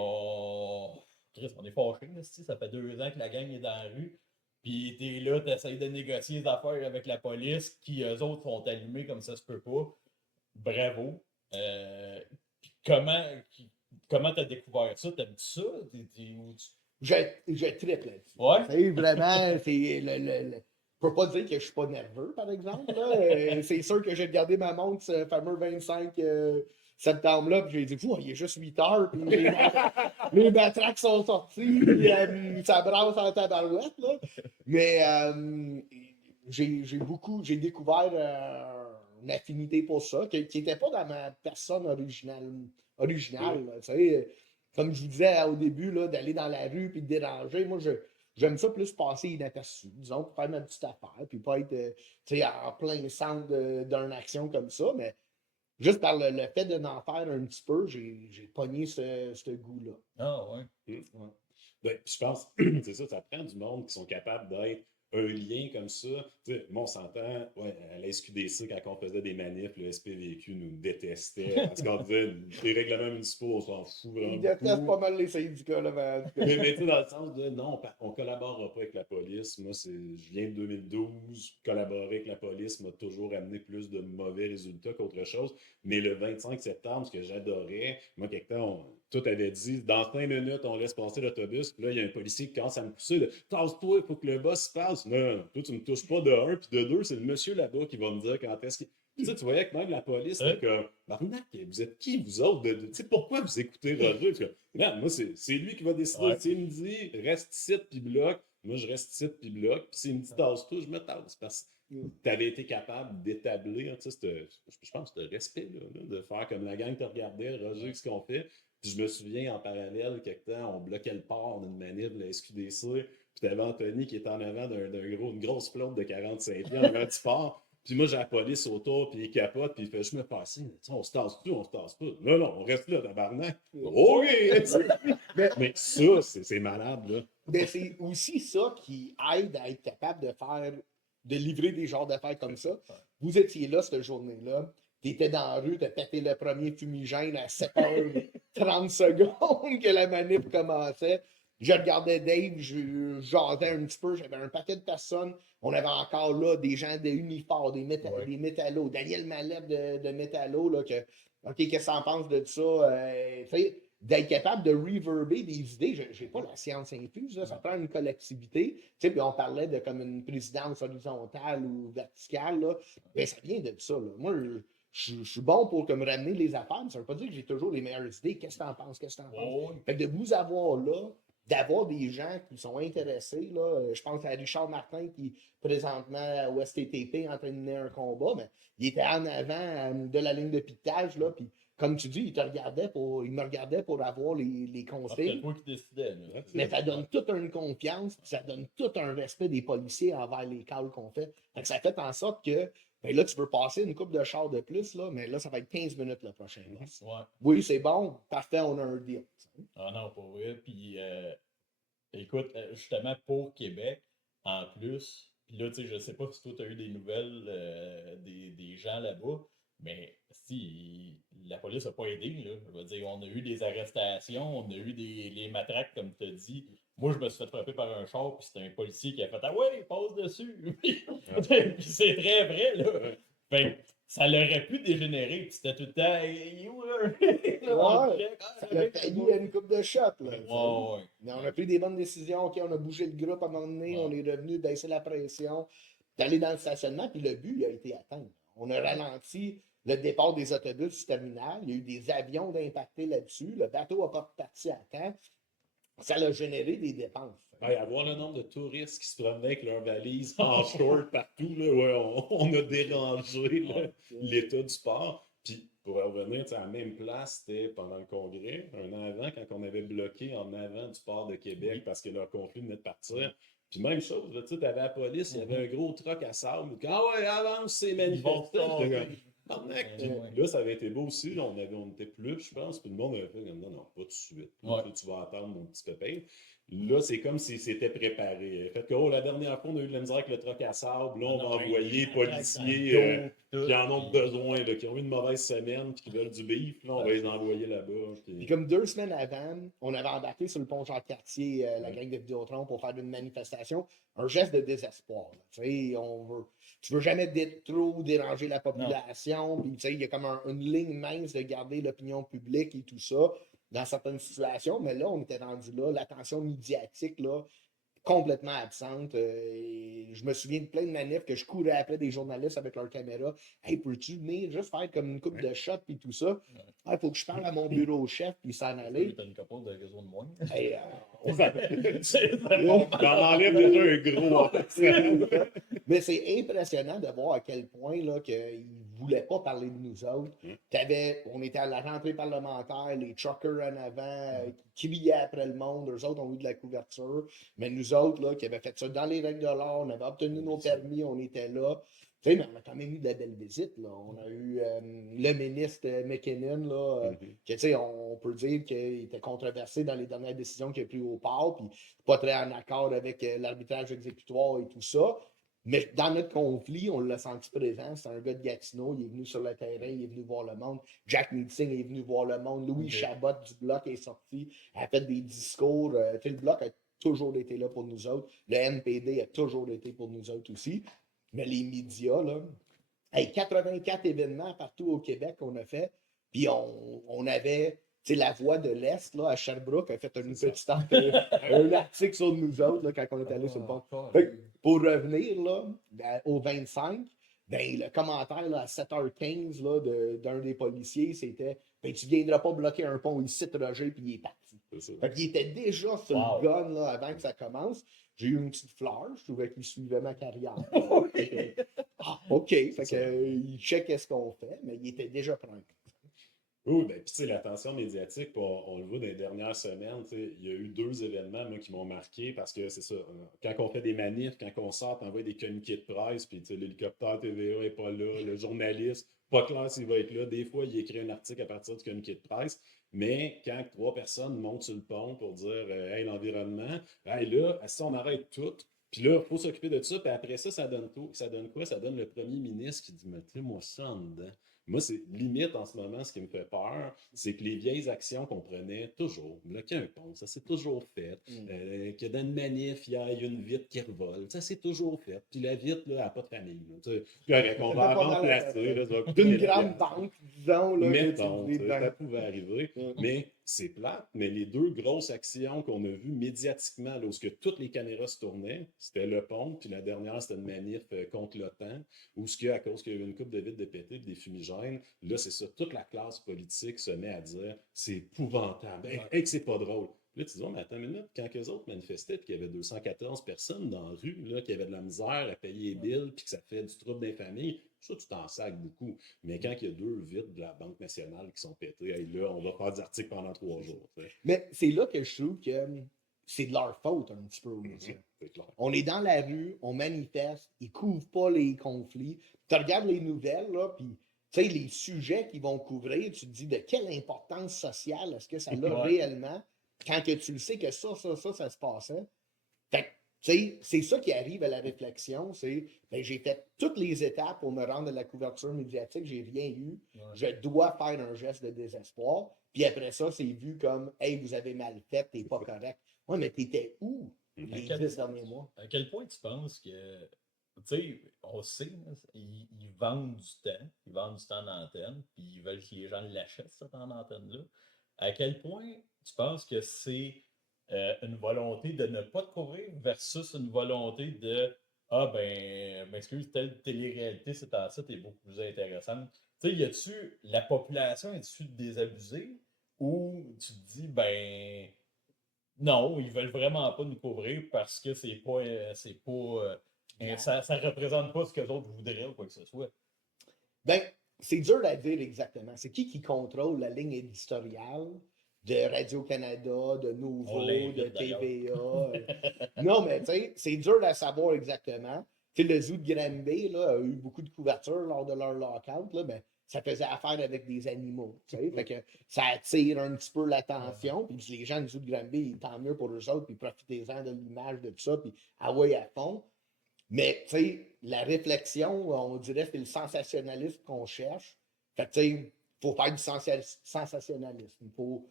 Chris, on est fâchés, là, ça fait 2 ans que la gang est dans la rue. Puis t'es là, t'essayes de négocier des affaires avec la police, qui eux autres sont allumés comme ça se peut pas. Bravo. Puis comment t'as découvert ça? T'aimes-tu ça? Je triple là-dessus. Ouais? C'est vraiment, c'est je peux pas dire que je suis pas nerveux, par exemple. Là. C'est sûr que j'ai regardé ma montre ce fameux 25 septembre-là, puis j'ai dit, il est juste 8 heures, puis les matraques sont sortis, puis ça brasse en tabarouette. Là. Mais j'ai découvert une affinité pour ça, qui n'était pas dans ma personne originale. Là, tu sais. Comme je vous disais au début, là, d'aller dans la rue puis de déranger, moi, j'aime ça plus passer inaperçu, disons, pour faire ma petite affaire, puis pas être en plein centre d'une action comme ça, mais juste par le fait d'en faire un petit peu, j'ai pogné ce goût-là. Ah, ouais. Ben, je pense, c'est ça, ça prend du monde qui sont capables d'être un lien comme ça. Tu sais, moi, on s'entend, ouais, à la SQDC, quand on faisait des manifs, le SPVQ nous détestait. Parce qu'on disait, les règlements municipaux, on s'en fout vraiment Ils détestent beaucoup. pas mal les syndicats, là, mais en tout cas. Mais tu sais, dans le sens de non, on collaborera pas avec la police. Moi, je viens de 2012, collaborer avec la police m'a toujours amené plus de mauvais résultats qu'autre chose. Mais le 25 septembre, ce que j'adorais, moi, quelque temps, tout avait dit, dans 5 minutes, on laisse passer l'autobus. Puis là, il y a un policier qui commence à me pousser, tasse-toi, il faut que le boss passe. Non, toi, tu me touches pas de un, puis de deux, c'est le monsieur là-bas qui va me dire quand est-ce qu'il. Tu sais, tu voyais que même la police, c'était comme, Barnac, vous êtes qui, vous autres? Tu sais, pourquoi vous écoutez Roger? Non, moi, c'est lui qui va décider. Ouais. S'il me dit, reste ici, puis bloque, moi, je reste ici, puis bloque. Puis s'il me dit, tasse-toi, je me tasse. Parce que tu avais été capable d'établir, tu sais, je pense, ce respect-là, de faire comme la gang te regardait, Roger, ce qu'on fait. Puis je me souviens, en parallèle, quelque temps, on bloquait le port d'une manif de la SQDC. Puis t'avais Anthony qui était en avant d'une grosse flotte de 45 pieds en avant du port. Puis moi, j'ai la police autour, puis il capote, puis il fait, je me passe, on se tasse-tu, on se tasse pas. Non, non, on reste là, tabarnak. OK! Mais ça, c'est malade, là. Mais c'est aussi ça qui aide à être capable de livrer des genres d'affaires comme ça. Vous étiez là cette journée-là, t'étais dans la rue, t'as pété le premier fumigène à 7h30 secondes que la manip commençait. Je regardais Dave, je jasais un petit peu, j'avais un paquet de personnes. On avait encore là des gens de Unifor, des métallos, Daniel Mallette de Métallo, là, OK, qu'est-ce que t'en penses de ça? D'être capable de reverber des idées, j'ai pas la science infuse, là, ça prend une collectivité. Tu sais, puis on parlait de comme une présidence horizontale ou verticale, là. Ben, ça vient de ça, là. Moi, je suis bon pour comme ramener les affaires, mais ça veut pas dire que j'ai toujours les meilleures idées. Qu'est-ce que t'en penses? Qu'est-ce que t'en penses? Fait que de vous avoir là, d'avoir des gens qui sont intéressés, là, je pense à Richard Martin qui, présentement, au STTP, en train de mener un combat, mais il était en avant de la ligne de piquetage, là, puis comme tu dis, il me regardait pour avoir les conseils. C'est toi qui décidais. Là. Mais ça donne toute une confiance, puis ça donne tout un respect des policiers envers les calls qu'on fait. Fait que ça fait en sorte que, ben là, tu veux passer une coupe de char de plus, là, mais là, ça va être 15 minutes le prochain. Ouais. Oui, c'est bon, parfait, on a un deal. Ah non, pas vrai. Puis, écoute, justement, pour Québec, en plus, puis là, tu sais, je sais pas si toi, tu as eu des nouvelles des gens là-bas, mais si la police n'a pas aidé, là, je veux dire, on a eu des arrestations, on a eu les matraques, comme tu as dit. Moi, je me suis fait frapper par un char, puis c'était un policier qui a fait « Ah ouais, passe dessus! » Puis c'est très vrai, là. Fait que ça l'aurait pu dégénérer, puis c'était tout le temps « Hey, you Ça a failli à une coupe de shot. Là, ouais. Mais on a pris des bonnes décisions. OK, on a bougé le groupe à un moment donné, on est revenu baisser la pression, d'aller dans le stationnement, puis le but il a été atteint. On a ralenti le départ des autobus du terminal. Il y a eu des avions d'impacter là-dessus. Le bateau n'a pas parti à temps. Ça a généré des dépenses. Ouais, avoir le nombre de touristes qui se promenaient avec leurs valises en short partout, là, ouais, on a dérangé là, l'état du port. Puis pour revenir à la même place, c'était pendant le congrès, un an avant, quand on avait bloqué en avant du port de Québec parce que leur conflit venait de partir. Puis même chose, tu avais la police, il y avait un gros truck à sable. Ah ouais, avance, c'est manifestants. Là, ça avait été beau aussi. Là, on était plus, je pense. Puis le monde avait fait non, non, pas tout de suite. Là, tu vas attendre mon petit copain. Là, c'est comme si c'était préparé. Fait que la dernière fois, on a eu de la misère avec le truck à sable. Là, on va envoyer les policiers qui en ont besoin, là, qui ont eu une mauvaise semaine, puis qui veulent du beef. Là, on va les envoyer là-bas. Puis comme 2 semaines avant, on avait embarqué sur le pont Jean-Cartier, la gang de Vidéotron, pour faire une manifestation. Un geste de désespoir. Tu sais, tu veux jamais trop déranger la population. Puis, tu sais, il y a comme une ligne mince de garder l'opinion publique et tout ça dans certaines situations. Mais là, on était rendu là. L'attention médiatique, là, complètement absente. Je me souviens de plein de manifs que je courais après des journalistes avec leur caméra. Hey, peux-tu venir juste faire comme une coupe de shots puis tout ça? Il faut que je parle à mon bureau chef puis s'en aller. T'as une copain de réseau de moins. Hey, On enlève déjà un gros. Mais c'est impressionnant de voir à quel point là, qu'ils ne voulaient pas parler de nous autres. On était à la rentrée parlementaire, les truckers en avant qui criaient après le monde. Eux autres ont eu de la couverture. Mais nous autres, là, qui avaient fait ça dans les règles de l'art, on avait obtenu nos permis, on était là. Tu sais, mais on a quand même eu de la belle visite. Là. On a eu le ministre McKinnon, là, que, tu sais, on peut dire qu'il était controversé dans les dernières décisions qu'il a prises au port, puis pas très en accord avec l'arbitrage exécutoire et tout ça. Mais dans notre conflit, on l'a senti présent. C'est un gars de Gatineau, il est venu sur le terrain, il est venu voir le monde. Jack Meeting est venu voir le monde. Louis Chabot du Bloc est sorti, a fait des discours. Tu sais, le Bloc a toujours été là pour nous autres. Le NPD a toujours été pour nous autres aussi. Mais les médias, là, hey, 84 événements partout au Québec qu'on a fait. Puis on avait, tu sais, la Voix de l'Est, là, à Sherbrooke, a fait un article sur nous autres, là, quand on est allé sur le pont. Fait que, pour revenir, là, au 25, ben, le commentaire, là, à 7h15, là, d'un des policiers, c'était, ben, tu viendras pas bloquer un pont ici, Roger, puis il est parti. Fait qu'il était déjà sur le gun, là, avant que ça commence. J'ai eu une petite fleur, je trouvais qu'il suivait ma carrière. OK. Fait que, il checkait ce qu'on fait, mais il était déjà prêt. Oui, ben, puis tu sais, l'attention médiatique, on le voit dans les dernières semaines, tu sais, il y a eu 2 événements, moi, qui m'ont marqué parce que c'est ça, quand on fait des manifs, quand on sort, on envoie des communiqués de presse, puis tu sais, l'hélicoptère TVA n'est pas là, le journaliste, pas clair s'il va être là. Des fois, il écrit un article à partir du communiqué de presse, mais quand 3 personnes montent sur le pont pour dire hey, l'environnement, hey, là, si on arrête tout, puis là, il faut s'occuper de ça, puis après ça, ça donne tout. Ça donne quoi? Ça donne le premier ministre qui dit mettez-moi ça en dedans. Moi, c'est limite en ce moment, ce qui me fait peur, c'est que les vieilles actions qu'on prenait toujours, bloquer un pont, ça s'est toujours fait. Que dans une manif, il y a une vitre qui revole, ça s'est toujours fait. Puis la vitre, là, elle n'a pas de famille. Puis on va en remplacer. D'une grande banque, disons. Là, mettons, ça pouvait arriver. Mais c'est plate, mais les 2 grosses actions qu'on a vues médiatiquement, là, où toutes les caméras se tournaient, c'était le pont, puis la dernière, c'était une manif contre l'OTAN, où à cause qu'il y avait une coupe de vitres de pété, des fumigènes, là, c'est ça, toute la classe politique se met à dire c'est épouvantable, que c'est pas drôle. Là, tu dis, oh, mais attends une minute, quand eux autres manifestaient, puis qu'il y avait 214 personnes dans la rue, là, qui avaient de la misère à payer les billes, puis que ça fait du trouble des familles, ça, tu t'en sacs beaucoup. Mais quand il y a 2 vitres de la Banque nationale qui sont pétées, hey, là, on va faire des articles pendant 3 jours. T'sais. Mais c'est là que je trouve que c'est de leur faute un petit peu. On est dans la rue, on manifeste, ils couvrent pas les conflits. Tu regardes les nouvelles, là, puis tu sais, les sujets qu'ils vont couvrir, tu te dis de quelle importance sociale est-ce que ça a réellement quand que tu le sais que ça se passait. Fait que, tu sais, c'est ça qui arrive à la réflexion, c'est, ben, j'ai fait toutes les étapes pour me rendre à la couverture médiatique, j'ai rien eu, je dois faire un geste de désespoir, puis après ça, c'est vu comme, hey, vous avez mal fait, t'es pas correct. Ouais, mais t'étais où les 10 derniers mois? À quel point tu penses que, tu sais, on sait, ils vendent du temps, ils vendent du temps d'antenne, puis ils veulent que les gens l'achètent, ce temps d'antenne-là. À quel point tu penses que c'est une volonté de ne pas te couvrir versus une volonté de ah ben m'excuse, telle télé-réalité, c'est à ça, t'es beaucoup plus intéressante. Tu sais, y a-tu la population est-tu désabusée ou tu te dis ben non, ils veulent vraiment pas nous couvrir parce que c'est pas ça représente pas ce que les autres voudraient ou quoi que ce soit. Ben, c'est dur à dire exactement. C'est qui contrôle la ligne éditoriale de Radio-Canada, de Nouveau, de TVA? Non, mais tu sais, c'est dur à savoir exactement. Tu sais, le zoo de Granby là, a eu beaucoup de couverture lors de leur lockout, là, ben, ça faisait affaire avec des animaux. Tu sais, fait que ça attire un petit peu l'attention. Puis les gens du zoo de Granby, tant mieux pour eux autres, puis profitez-en de l'image de tout ça, puis ah ouais, à fond. Mais, tu sais, la réflexion, on dirait que c'est le sensationnalisme qu'on cherche. Fait que, tu sais, il faut faire du sensationnalisme. Il faut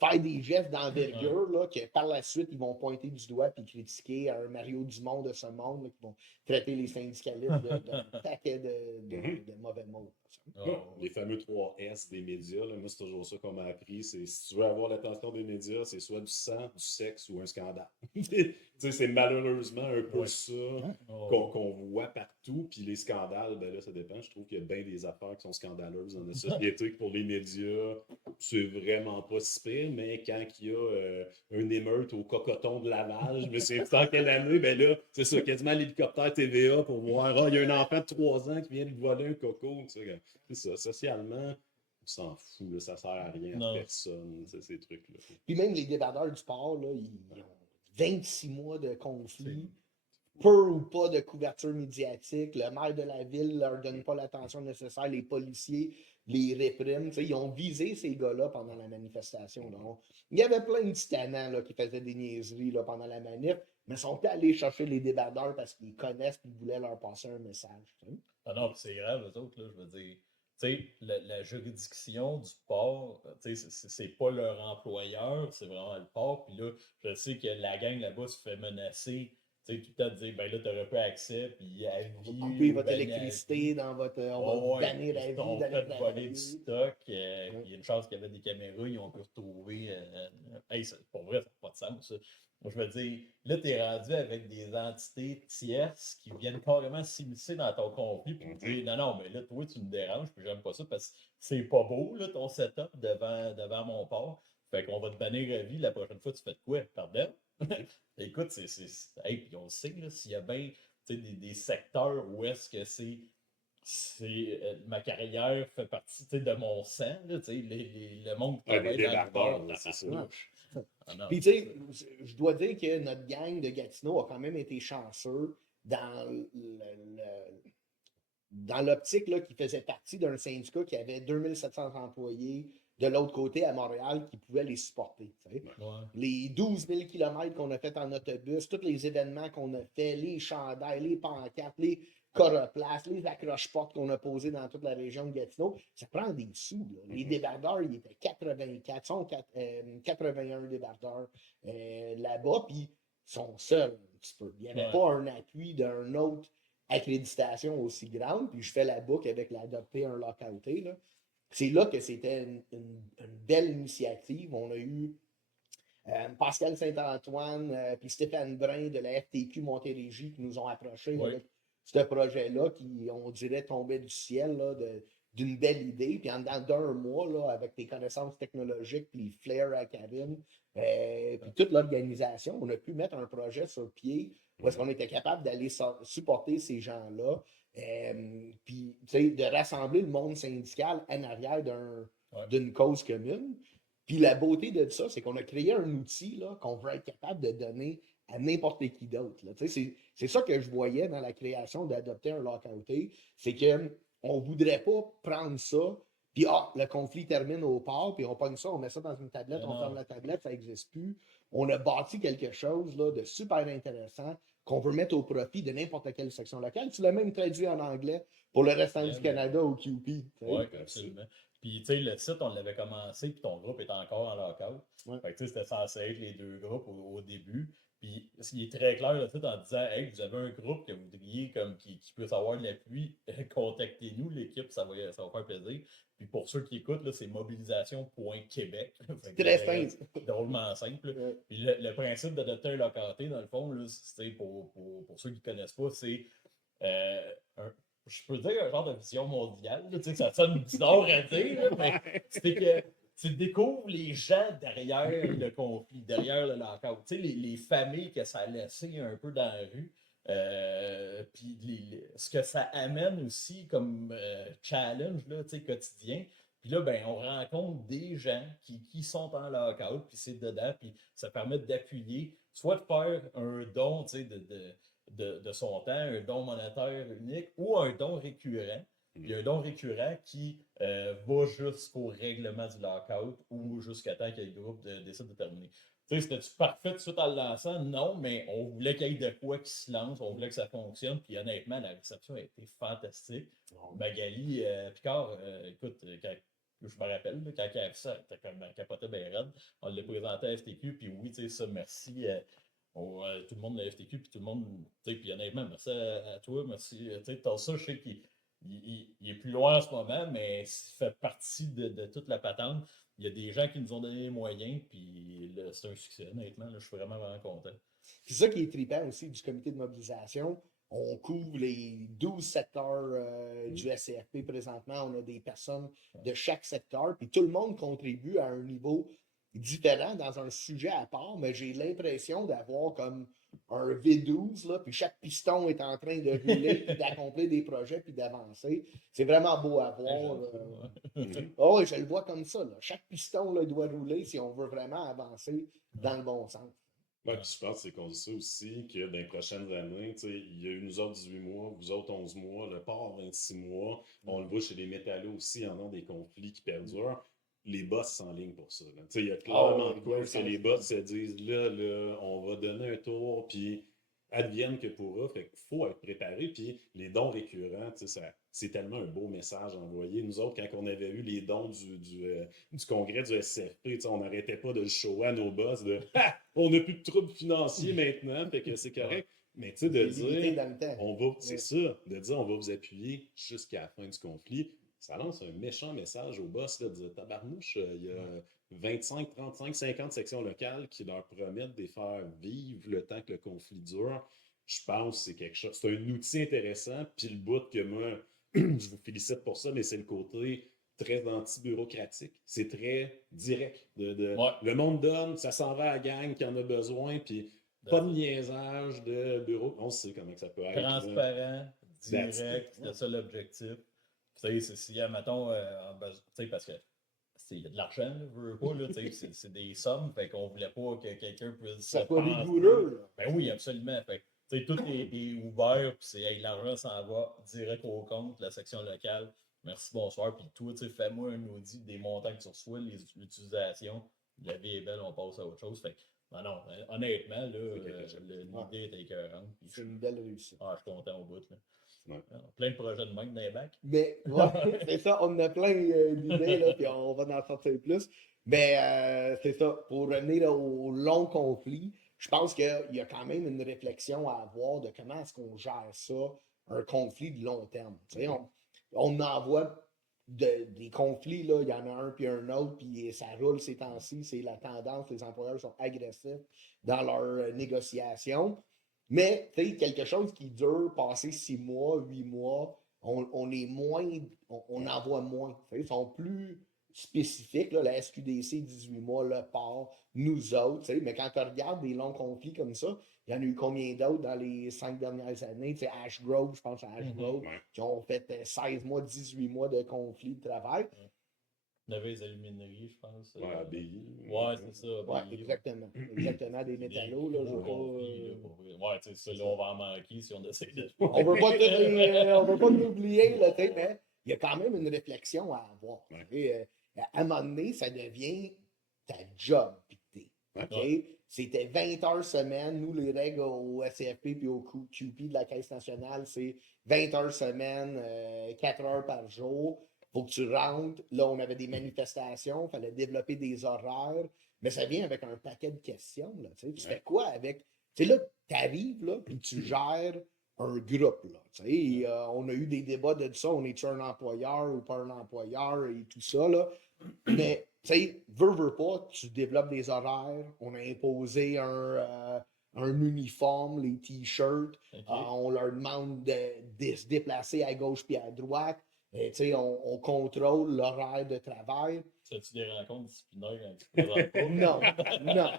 faire des gestes d'envergure, là, que par la suite, ils vont pointer du doigt puis critiquer un Mario Dumont de ce monde, là, qui vont traiter les syndicalistes de paquet de mauvais mots. Les fameux 3 S des médias, là, moi, c'est toujours ça qu'on m'a appris. C'est si tu veux avoir l'attention des médias, c'est soit du sang, du sexe ou un scandale. C'est malheureusement un peu ça qu'on voit partout. Puis les scandales, ben là, ça dépend. Je trouve qu'il y a bien des affaires qui sont scandaleuses dans notre société. Pour les médias, c'est vraiment pas si pire. Mais quand il y a une émeute au cocoton de Laval, je me souviens plus en quelle année, ben là, c'est ça, quasiment l'hélicoptère TVA pour voir, il y a un enfant de 3 ans qui vient de voler un coco. C'est ça, socialement, on s'en fout, là, ça sert à rien à personne, ces trucs-là. Puis même les débardeurs du sport, là, ils ont 26 mois de conflit, peu ou pas de couverture médiatique, le maire de la ville ne leur donne pas l'attention nécessaire, les policiers les répriment. Ils ont visé ces gars-là pendant la manifestation. Là. Il y avait plein de titanans là, qui faisaient des niaiseries là, pendant la manif, mais ils sont pas allés chercher les débardeurs parce qu'ils connaissent et ils voulaient leur passer un message. Ah non, c'est grave, eux autres, là, je veux dire. Tu sais, la juridiction du port, tu sais, c'est pas leur employeur, c'est vraiment le port. Puis là, je sais que la gang là-bas se fait menacer. Tu sais, tout le temps de dire, ben là, t'auras pas accès, puis à On va vie. couper ou votre banni à électricité vie. dans votre. On va Oh, vous ouais, bannir à ils vie t'ont d'aller fait voler travailler. du stock. Ouais. Puis il y a une chance qu'il y avait des caméras, ils ont pu retrouver. Hey, pour vrai, ça n'a pas de sens, ça. Moi, je veux dire, là, tu es rendu avec des entités tierces qui viennent carrément s'immiscer dans ton conflit puis te dire non, non, mais là, toi, tu me déranges, puis j'aime pas ça parce que c'est pas beau, là, ton setup devant mon port. Fait qu'on va te bannir à vie. La prochaine fois, tu fais de quoi? Pardon? Écoute, hey, puis on le sait, là, s'il y a bien des secteurs où est-ce que ma carrière fait partie de mon sang, là, le monde qui Ouais, travaille des dans le port, débardeurs, c'est ça. Ah non, Puis, tu sais, je dois dire que notre gang de Gatineau a quand même été chanceux dans l'optique là, qui faisait partie d'un syndicat qui avait 2700 employés de l'autre côté à Montréal qui pouvaient les supporter. Tu sais. ouais. Les 12 000 km qu'on a fait en autobus, tous les événements qu'on a fait, les chandails, les pancartes, les coroplaces, les accroche-portes qu'on a posés dans toute la région de Gatineau, ça prend des sous. Là. Les débardeurs, ils étaient 84, sont 81 débardeurs là-bas, puis ils sont seuls un petit peu. Il n'y avait Ouais. pas un appui d'un autre accréditation aussi grande, puis je fais la boucle avec l'adopter un lockouté. Là. C'est là que c'était une belle initiative. On a eu Pascal Saint-Antoine puis Stéphane Brun de la FTQ Montérégie qui nous ont approchés Oui. avec ce projet-là qui, on dirait, tombait du ciel là, d'une belle idée. Puis en dedans d'un mois, là, avec tes connaissances technologiques, puis les flares à cabine, puis toute l'organisation, on a pu mettre un projet sur pied où est-ce qu'on était capable d'aller supporter ces gens-là. Puis, tu sais, de rassembler le monde syndical en arrière d'une cause commune. Puis la beauté de ça, c'est qu'on a créé un outil là, qu'on veut être capable de donner à n'importe qui d'autre. C'est ça que je voyais dans la création d'adopter un lockouté, c'est qu'on ne voudrait pas prendre ça, puis le conflit termine au port, puis on pogne ça, on met ça dans une tablette, on ferme la tablette, ça n'existe plus. On a bâti quelque chose là, de super intéressant qu'on veut mettre au profit de n'importe quelle section locale. Tu l'as même traduit en anglais pour le restant du Canada au QP. Oui, absolument. Puis, tu sais, le site, on l'avait commencé, puis ton groupe est encore en lockout. Ouais. Fait que, tu sais, c'était censé être les deux groupes au début. Puis, il est très clair, le site, en disant, hey, vous avez un groupe que vous voudriez, comme, qui puisse avoir de l'appui, contactez-nous, l'équipe, ça va faire plaisir. Puis, pour ceux qui écoutent, là, c'est mobilisation.québec. Très simple. Drôlement simple. Ouais. Puis, le principe d'adopter un locauté, dans le fond, là, c'est pour ceux qui ne connaissent pas, c'est je peux dire un genre de vision mondiale, là, tu sais, que ça sonne bizarre à dire, là, mais c'est que tu découvres les gens derrière le conflit, derrière le lockout, tu sais, les familles que ça a laissé un peu dans la rue, puis ce que ça amène aussi comme challenge là, tu sais, quotidien. Puis là, ben, on rencontre des gens qui sont en lockout, puis c'est dedans, puis ça permet d'appuyer, soit de faire un don, tu sais, de son temps, un don monétaire unique ou un don récurrent. Il y a un don récurrent qui va jusqu'au règlement du lockout ou jusqu'à temps que le groupe décide de terminer. Tu sais, c'était-tu parfait tout de suite en le lançant? Non, mais on voulait qu'il y ait de quoi qui se lance, on voulait que ça fonctionne, puis honnêtement, la réception a été fantastique. Magali Picard, écoute, je me rappelle, là, quand elle a vu ça, elle était comme capoté bien raide. On l'a présenté à FTQ, puis oui, tu sais, ça, merci. Tout le monde de la FTQ, puis tout le monde, tu sais, puis honnêtement, merci à toi, merci, tu sais, t'as ça, je sais qu'il est plus loin en ce moment, mais ça fait partie de toute la patente. Il y a des gens qui nous ont donné les moyens, puis c'est un succès, honnêtement, là, je suis vraiment, vraiment content. C'est ça qui est trippant aussi du comité de mobilisation. On couvre les 12 secteurs du SCFP présentement. On a des personnes de chaque secteur, puis tout le monde contribue à un niveau différent dans un sujet à part, mais j'ai l'impression d'avoir comme un V12, là, puis chaque piston est en train de rouler, puis d'accomplir des projets, puis d'avancer. C'est vraiment beau à voir. Oh, je le vois comme ça. Là. Chaque piston là, doit rouler si on veut vraiment avancer dans le bon sens. Ouais, puis je pense que c'est qu'on dit ça aussi, que dans les prochaines années, tu sais, il y a eu nous autres 18 mois, vous autres 11 mois, le port 26 mois, on le voit chez les métallos aussi, en ont des conflits qui perdurent. Les boss s'enlignent pour ça. Là. Tu sais, il y a clairement de quoi que les boss se disent là, on va donner un tour, puis advienne que pourra. Fait qu'il faut être préparé. Puis les dons récurrents, tu sais, c'est tellement un beau message envoyé. Nous autres, quand on avait eu les dons du congrès du SCFP, tu sais, on n'arrêtait pas de le shower à nos boss de ah, on n'a plus de troubles financiers maintenant, fait que c'est correct. Mais tu sais, de dire, c'est ça, de dire on va vous appuyer jusqu'à la fin du conflit, ça lance un méchant message aux boss là, de dire tabarnouche, il y a 25, 35, 50 sections locales qui leur promettent de les faire vivre le temps que le conflit dure. Je pense que c'est quelque chose, c'est un outil intéressant, puis le bout que moi, je vous félicite pour ça, mais c'est le côté très anti-bureaucratique. C'est très direct. Le monde donne, ça s'en va à la gang qui en a besoin, puis pas de niaisage de bureau. On sait comment que ça peut être. Transparent, direct, c'est ça l'objectif. Tu sais, si, mettons, parce que il y a de l'argent, là, veux pas, là, c'est des sommes, fait qu'on voulait pas que quelqu'un puisse. Ça soit rigoureux, là. Ben oui, absolument. Fait que, tout est ouvert, puis c'est hey, l'argent s'en va direct au compte, la section locale. Merci, bonsoir. Puis toi, fais-moi un audit des montants que tu reçois, l'utilisation. La vie est belle, on passe à autre chose. Fait que, non, honnêtement, l'idée est écœurante. C'est une belle réussite. Ah, je suis content au bout. Là. Ouais. Plein de projets de même dans les bacs. Mais, ouais, c'est ça, on a plein d'idées, là, puis on va en sortir plus. Mais, c'est ça, pour revenir là, au long conflit, je pense qu'il y a quand même une réflexion à avoir de comment est-ce qu'on gère ça, un conflit de long terme. Tu sais, on en voit des conflits, là, il y en a un puis un autre, puis ça roule ces temps-ci, c'est la tendance, les employeurs sont agressifs dans leurs négociations. Mais, tu sais, quelque chose qui dure, passer 6 mois, 8 mois, on est moins, on en voit moins. Ils sont plus spécifiques, là, la SQDC, 18 mois, le port, nous autres, tu sais, mais quand tu regardes des longs conflits comme ça, il y en a eu combien d'autres dans les 5 dernières années? Tu sais, Ash Grove, je pense à Ash Grove, qui ont fait 16 mois, 18 mois de conflit de travail. Il y avait les alumineries, je pense. Ouais, ABI. Ouais, c'est ça. Ouais, exactement. Exactement, des métallos, là, je veux pas... Ouais, tu sais, ça, là, on va en manquer si on essaie de... On veut pas l'oublier, là, tu sais, mais il y a quand même une réflexion à avoir. À un moment donné, ça devient ta job, pis OK? C'était 20 heures semaine. Nous, les règles au SCFP puis au QP de la Caisse nationale, c'est 20 heures semaine, 4 heures par jour. Faut que tu rentres. Là, on avait des manifestations, il fallait développer des horaires. Mais ça vient avec un paquet de questions. Là, tu fais quoi avec. Tu sais, là, tu arrives, là, puis tu gères un groupe. Là, tu sais, on a eu des débats de ça. On est-tu un employeur ou pas un employeur et tout ça. Là. Mais, tu sais, veux pas, tu développes des horaires. On a imposé un uniforme, les t-shirts. On leur demande de se déplacer à gauche puis à droite. On contrôle l'horaire de travail. As-tu des rencontres disciplinaires quand tu présentes pas? Non.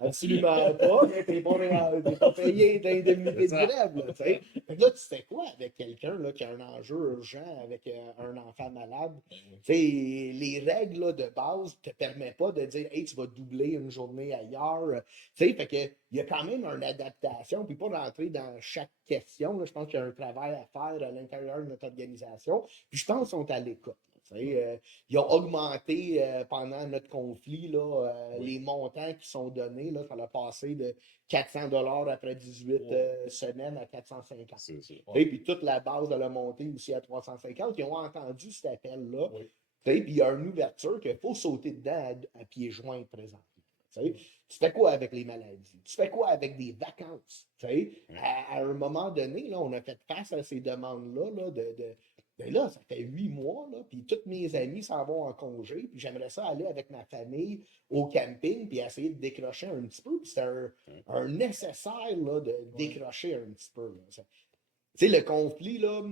Absolument pas. T'es pas payé d'indemnité de grève. Là, tu fais quoi avec quelqu'un là, qui a un enjeu urgent avec un enfant malade? Les règles là, de base ne te permettent pas de dire hey, tu vas doubler une journée ailleurs. Fait que il y a quand même une adaptation, puis pas rentrer dans chaque question. Là, je pense qu'il y a un travail à faire à l'intérieur de notre organisation. Puis je pense qu'ils sont à l'écoute. Ils ont augmenté pendant notre conflit là, les montants qui sont donnés. Là, ça a passé de 400 $ après 18 semaines à 450. Et puis toute la base de la montée aussi à 350. Ils ont entendu cet appel-là. Puis il y a une ouverture qu'il faut sauter dedans à pieds joints présentement. Tu fais quoi avec les maladies? Tu fais quoi avec des vacances? À un moment donné, là, on a fait face à ces demandes-là là, ben là, ça fait 8 mois, là, puis tous mes amis s'en vont en congé, puis j'aimerais ça aller avec ma famille au camping, puis essayer de décrocher un petit peu, puis c'est un nécessaire là, de décrocher un petit peu. Tu sais, le conflit, là,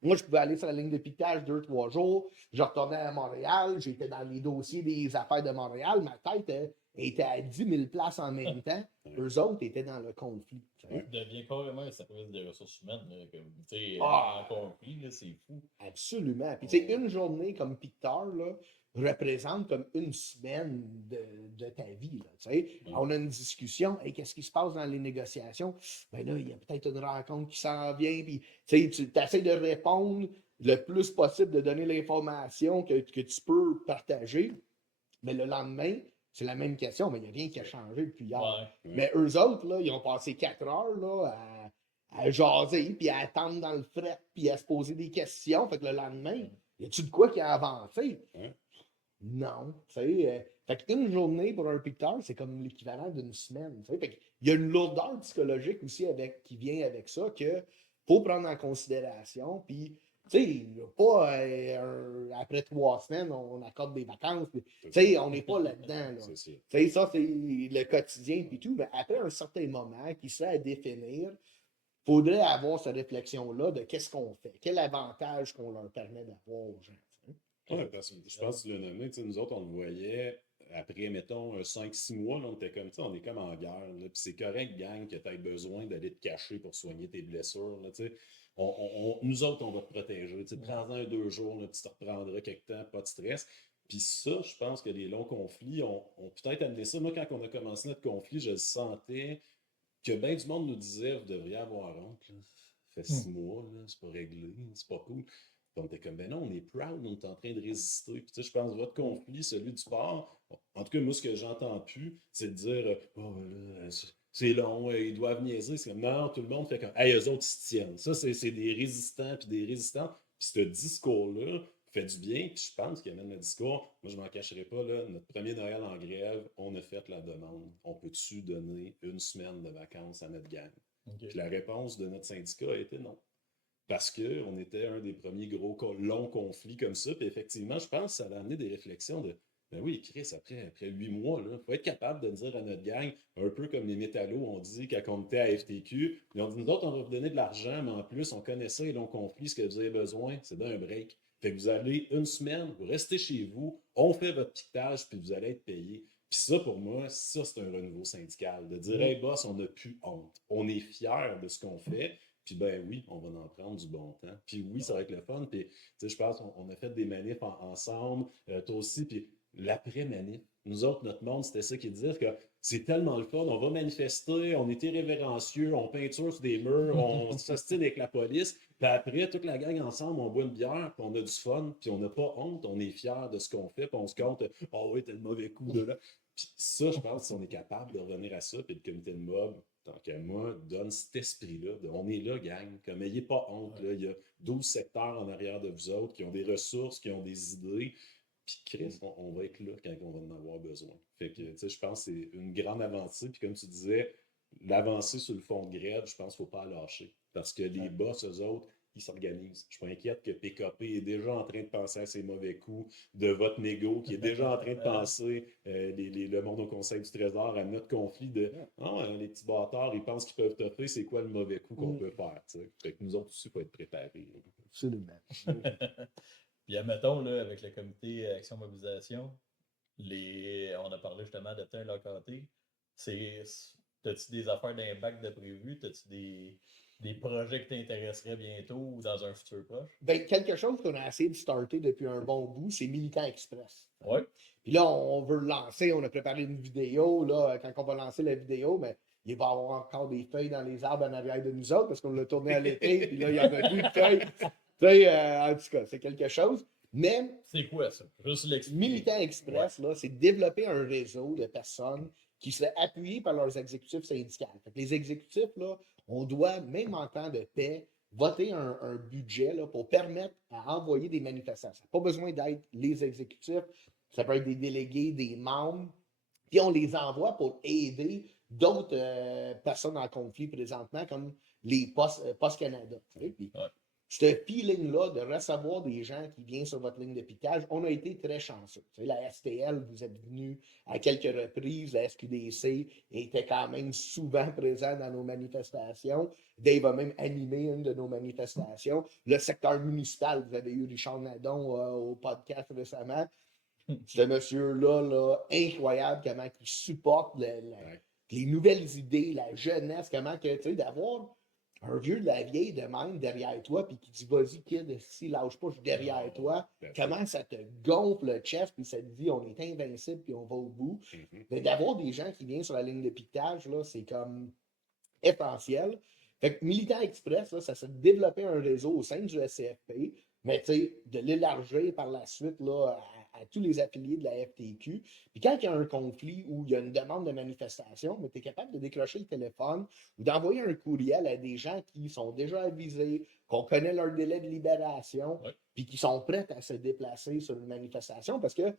moi, je pouvais aller sur la ligne de piquage 2-3 jours, je retournais à Montréal, j'étais dans les dossiers des affaires de Montréal, ma tête étaient à 10 000 places en même temps. Eux autres étaient dans le conflit. Tu sais. Ça devient carrément un service des ressources humaines. Là, comme, tu sais, Ah! en conflit, là, c'est fou. Absolument. Puis, tu sais, une journée comme Picard, là, représente comme une semaine de ta vie. Là, tu sais. On a une discussion. Hey, qu'est-ce qui se passe dans les négociations? Ben là, il y a peut-être une rencontre qui s'en vient. Puis, tu sais, tu essaies de répondre le plus possible, de donner l'information que tu peux partager. Mais le lendemain, c'est la même question, mais il n'y a rien qui a changé depuis hier. Ouais. Mais eux autres, là, ils ont passé 4 heures là, à jaser, puis à attendre dans le fret, puis à se poser des questions. Fait que le lendemain, y a-tu de quoi qui a avancé? Ouais. Non. Tu sais, fait qu'une journée pour un picteur, c'est comme l'équivalent d'une semaine. Tu sais. Fait qu'il y a une lourdeur psychologique aussi qui vient avec ça que faut prendre en considération. Puis, tu sais, pas après 3 semaines, on accorde des vacances. Tu sais, on n'est pas là-dedans. Là. C'est ça. Tu sais, ça, c'est le quotidien puis tout. Mais après un certain moment qui serait à définir, il faudrait avoir cette réflexion-là de qu'est-ce qu'on fait, quel avantage qu'on leur permet d'avoir aux gens. Tu sais. Ouais, parce que je pense que tu l'as nommé, tu sais, nous autres, on le voyait après, mettons, 5-6 mois, là, on était comme, tu sais, on est comme en guerre, là, puis c'est correct, gang, que tu aies besoin d'aller te cacher pour soigner tes blessures, là, tu sais. Nous autres, on va te protéger, tu sais, prends-en 2 jours, là, puis tu te reprendras quelque temps, pas de stress. Puis ça, je pense que les longs conflits ont peut-être amené ça. Moi, quand on a commencé notre conflit, je le sentais que bien du monde nous disait, vous devriez avoir honte, là. Ça fait 6 mois, là, c'est pas réglé, c'est pas cool. Puis on était comme, ben non, on est proud, on est en train de résister. Puis tu sais, je pense que votre conflit, celui du port, en tout cas, moi, ce que j'entends plus, c'est de dire, oh, là, c'est long, ils doivent niaiser. C'est comme, non, tout le monde fait comme, hey, eux autres, ils se tiennent. Ça, c'est des résistants, puis des résistantes. Puis ce discours-là fait du bien, puis je pense qu'il amène le discours. Moi, je m'en cacherai pas, là, notre premier Noël en grève, on a fait la demande. On peut-tu donner 1 semaine de vacances à notre gang? Okay. Puis la réponse de notre syndicat a été non. Parce qu'on était un des premiers gros longs conflits comme ça. Puis effectivement, je pense que ça a amené des réflexions de ben oui, Chris, après 8 mois, il faut être capable de dire à notre gang, un peu comme les métallos ont dit quand on était à FTQ, ils ont dit nous autres, on va vous donner de l'argent, mais en plus, on connaît ça, les longs conflits, ce que vous avez besoin, c'est d'un break. Fait que vous allez 1 semaine, vous restez chez vous, on fait votre piquetage, puis vous allez être payé. Puis ça, pour moi, ça, c'est un renouveau syndical. De dire, hey boss, on n'a plus honte. On est fiers de ce qu'on fait. Puis ben oui, on va en prendre du bon temps. Puis oui, ça va être le fun. Puis tu sais, je pense qu'on a fait des manifs ensemble, toi aussi. Puis l'après-manif, nous autres, notre monde, c'était ça qu'ils disaient, que c'est tellement le fun. On va manifester, on est irrévérencieux, on peinture sur des murs, on s'ostine avec la police. Puis après, toute la gang ensemble, on boit une bière, puis on a du fun, puis on n'a pas honte, on est fiers de ce qu'on fait, puis on se compte, oh oui, t'as le mauvais coup de là. Puis ça, je pense, si on est capable de revenir à ça, puis le comité de mob, tant qu'à moi, donne cet esprit-là. On est là, gang. Comme n'ayez pas honte. Là. Il y a 12 secteurs en arrière de vous autres qui ont des ressources, qui ont des idées. Puis Chris, on va être là quand on va en avoir besoin. Fait que, tu sais, je pense que c'est une grande avancée. Puis comme tu disais, l'avancée sur le fond de grève, je pense qu'il ne faut pas la lâcher. Parce que les boss, eux autres, ils s'organisent. Je suis pas inquiète que PKP est déjà en train de penser à ses mauvais coups, de votre négo, qui est déjà en train de penser, le monde au Conseil du Trésor, à notre conflit de les petits bâtards, ils pensent qu'ils peuvent toffer, c'est quoi le mauvais coup qu'on peut faire. T'sais. Fait que nous autres aussi, il faut être préparés. Absolument. Puis admettons, là, avec le comité Action Mobilisation, on a parlé justement de un locaté. T'as-tu des affaires d'impact de prévu? T'as-tu des projets qui t'intéresseraient bientôt ou dans un futur proche? Ben, quelque chose qu'on a essayé de starter depuis un bon bout, c'est Militant Express. Oui. Puis là, on veut le lancer, on a préparé une vidéo. Là, quand on va lancer la vidéo, mais il va y avoir encore des feuilles dans les arbres en arrière de nous autres parce qu'on l'a tourné à l'été, puis là, il y en a plus de feuilles. Tu sais, en tout cas, c'est quelque chose. Mais c'est quoi ça? Juste l'expliquer. Militant Express, là, c'est développer un réseau de personnes qui seraient appuyées par leurs exécutifs syndicaux. Fait que les exécutifs, là, on doit, même en temps de paix, voter un budget là, pour permettre à envoyer des manifestations. Pas besoin d'être les exécutifs, ça peut être des délégués, des membres, puis on les envoie pour aider d'autres personnes en conflit présentement, comme les Post Canada. Puis, ce feeling-là de recevoir des gens qui viennent sur votre ligne de piquage, on a été très chanceux. Tu sais, la STL, vous êtes venu à quelques reprises, la SQDC était quand même souvent présent dans nos manifestations. Dave a même animé une de nos manifestations. Le secteur municipal, vous avez eu Richard Nadon au podcast récemment. Ce monsieur-là, là, incroyable, comment il supporte les nouvelles idées, la jeunesse, comment que, tu sais, d'avoir un vieux de la vieille de même derrière toi, puis qui dit, vas-y, kid, si lâche pas, je suis derrière toi. Comment ça te gonfle le chest, puis ça te dit, on est invincible, puis on va au bout. Mais d'avoir des gens qui viennent sur la ligne de piquetage, là, c'est comme essentiel. Fait que Militaire Express, là, ça s'est développé un réseau au sein du SCFP, mais tu sais, de l'élargir par la suite là, à tous les affiliés de la FTQ. Puis quand il y a un conflit ou il y a une demande de manifestation, tu es capable de décrocher le téléphone ou d'envoyer un courriel à des gens qui sont déjà avisés, qu'on connaît leur délai de libération, puis qui sont prêts à se déplacer sur une manifestation parce que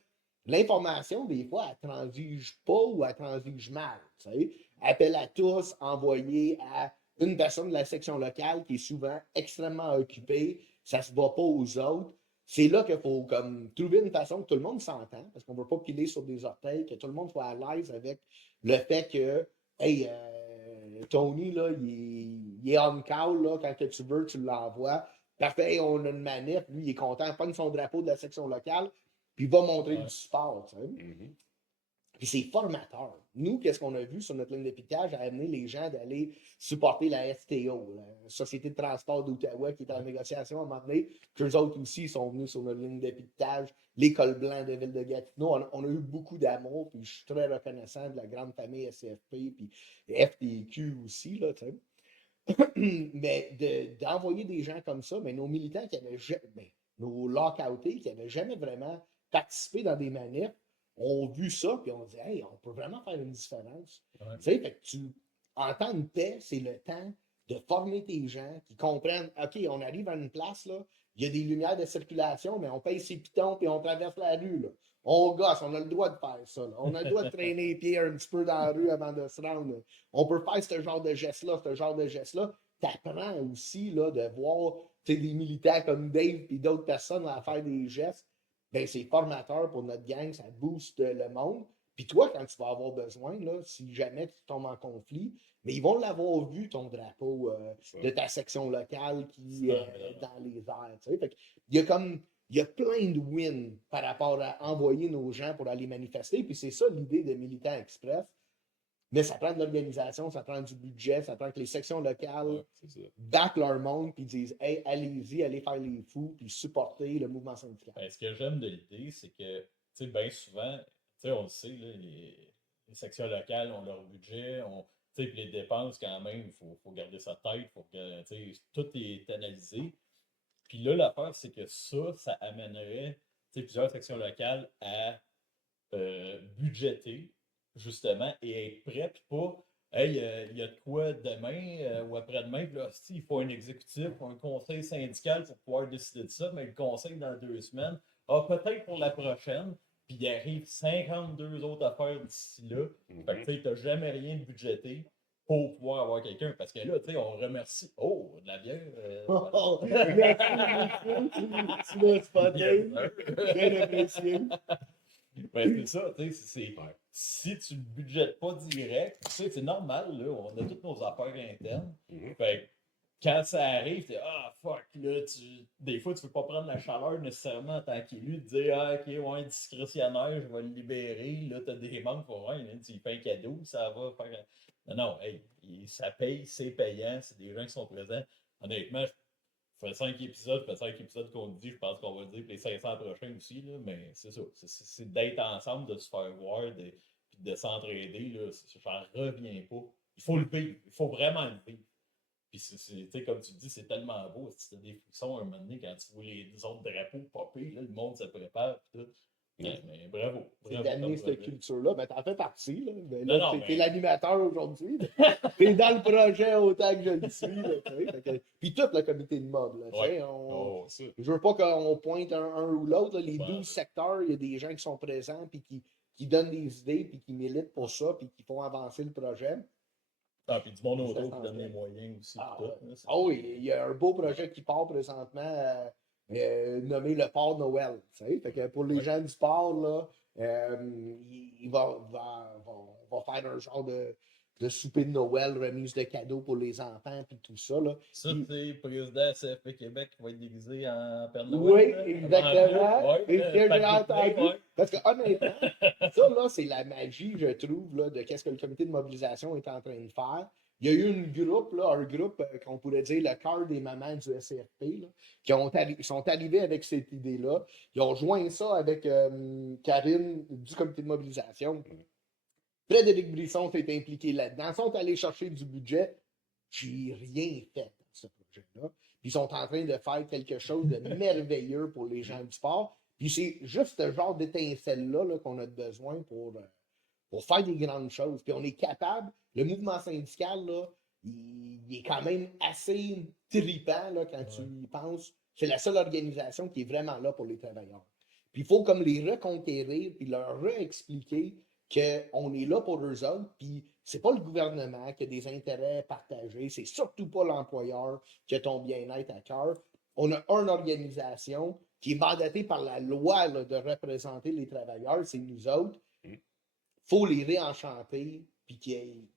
l'information, des fois, elle transige pas ou elle transige mal. Tu sais. Appel à tous, envoyé à une personne de la section locale qui est souvent extrêmement occupée, ça se va pas aux autres. C'est là qu'il faut comme trouver une façon que tout le monde s'entend, parce qu'on ne veut pas piler sur des orteils, que tout le monde soit à l'aise avec le fait que, hey, Tony, là, il est on call, là, quand que tu veux, tu l'envoies. Parfait, on a une manip, lui, il est content, pogne son drapeau de la section locale, puis il va montrer du support. Tu sais. Puis c'est formateur. Nous, qu'est-ce qu'on a vu sur notre ligne de piquetage, a amené les gens d'aller supporter la STO, la Société de transport d'Ottawa, qui est en négociation à un moment donné. Qu'eux autres aussi sont venus sur notre ligne de piquetage. L'école blanche de Ville de Gatineau. On a eu beaucoup d'amour, puis je suis très reconnaissant de la grande famille SCFP, puis FTQ aussi, là, tu sais. Mais d'envoyer des gens comme ça, mais nos militants qui avaient nos lockoutés qui n'avaient jamais vraiment participé dans des manifs, ont vu ça, puis on dit, hey, on peut vraiment faire une différence. Tu sais, fait que en temps de paix, c'est le temps de former tes gens qui comprennent, OK, on arrive à une place, là, il y a des lumières de circulation, mais on paye ses pitons, puis on traverse la rue, là. On gosse, on a le droit de faire ça, là. On a le droit de traîner les pieds un petit peu dans la rue avant de se rendre. Là. On peut faire ce genre de geste-là, ce genre de geste-là. T'apprends aussi, là, de voir, des militaires comme Dave et d'autres personnes à faire des gestes. Ben, c'est formateur pour notre gang, ça booste le monde. Puis toi, quand tu vas avoir besoin, là, si jamais tu tombes en conflit, mais ils vont l'avoir vu, ton drapeau de ta section locale qui est dans les airs. Tu sais. Fait il y a plein de wins par rapport à envoyer nos gens pour aller manifester. Puis c'est ça l'idée de Militant Express. Mais ça prend de l'organisation, ça prend du budget, ça prend que les sections locales battent leur monde puis disent hey, allez-y, allez faire les fous puis supporter le mouvement syndical. Ben, ce que j'aime de l'idée, c'est que, tu sais, bien souvent, tu sais, on le sait, là, les sections locales ont leur budget, tu sais, les dépenses quand même, il faut garder ça tête, tu sais, tout est analysé. Puis là, l'affaire, c'est que ça amènerait, tu sais, plusieurs sections locales à budgéter justement, et être prêt, puis pas, hey, il y a de quoi demain ou après-demain, puis là, il faut un exécutif, un conseil syndical pour pouvoir décider de ça, mais le conseil dans 2 semaines, peut-être pour la prochaine, puis il arrive 52 autres affaires d'ici là. Fait que tu sais, t'as jamais rien de budgété pour pouvoir avoir quelqu'un, parce que là, tu sais, on remercie. Oh, de la bière. Tu l'as spoté. Bien apprécié. Ben, c'est ça, tu sais, si tu le budgètes pas direct, tu sais, c'est normal, là, on a toutes nos affaires internes. Fait que quand ça arrive, t'es fuck, là, des fois, tu veux pas prendre la chaleur nécessairement en tant qu'élu, de dire, ok, ouais, discrétionnaire, je vais le libérer, là, t'as des membres, faut, ouais, tu lui fais un cadeau, ça va faire. Non, hey, ça paye, c'est payant, c'est des gens qui sont présents. Honnêtement, je fais 5 épisodes, qu'on dit, je pense qu'on va le dire, puis les 500 prochains aussi, là, mais c'est ça. C'est d'être ensemble, de se faire voir, puis de s'entraider, là, j'en reviens pas. Il faut le vivre, il faut vraiment le vivre. Puis, tu sais, comme tu dis, c'est tellement beau. Si tu as des frissons un moment donné, quand tu vois les autres drapeaux popper, là, le monde se prépare, puis tout. Mais bravo. C'est d'amener cette culture-là. Ben, t'en fais partie. Là. Ben, là, là, t'es l'animateur aujourd'hui. T'es dans le projet autant que je le suis. Là, puis tout le comité de mob. Là, je veux pas qu'on pointe un ou l'autre. Les 12 secteurs, il y a des gens qui sont présents puis qui donnent des idées puis qui militent pour ça puis qui font avancer le projet. Puis du monde autour qui donne les moyens aussi. Oui, il y a un beau projet qui part présentement. Nommé le Port Noël. Fait que pour les gens du port, là, il va faire un genre de le souper de Noël, remise de cadeaux pour les enfants, puis tout ça. Là. Ça, c'est président CFP Québec qui va être déguisé en Père Oui, Noël. Là. exactement. Ouais, Et ce que j'ai tant que entendu, ouais. parce que honnêtement, ça, là, c'est la magie, je trouve, là, de qu'est-ce que le comité de mobilisation est en train de faire. Il y a eu un groupe qu'on pourrait dire le cœur des mamans du SCFP, là, qui sont arrivés avec cette idée-là. Ils ont joint ça avec Karine du comité de mobilisation. Frédéric Brisson s'est impliqué là-dedans. Ils sont allés chercher du budget. J'ai rien fait dans ce projet-là. Puis ils sont en train de faire quelque chose de merveilleux pour les gens du sport. Puis c'est juste ce genre d'étincelle-là là, qu'on a besoin pour faire des grandes choses. Puis on est capable, le mouvement syndical, là, il est quand même assez tripant là, quand tu y penses. C'est la seule organisation qui est vraiment là pour les travailleurs. Puis il faut comme les reconquérir, puis leur réexpliquer qu'on est là pour eux autres, puis c'est pas le gouvernement qui a des intérêts partagés, c'est surtout pas l'employeur qui a ton bien-être à cœur. On a une organisation qui est mandatée par la loi là, de représenter les travailleurs, c'est nous autres. Il faut les réenchanter, puis qu'ils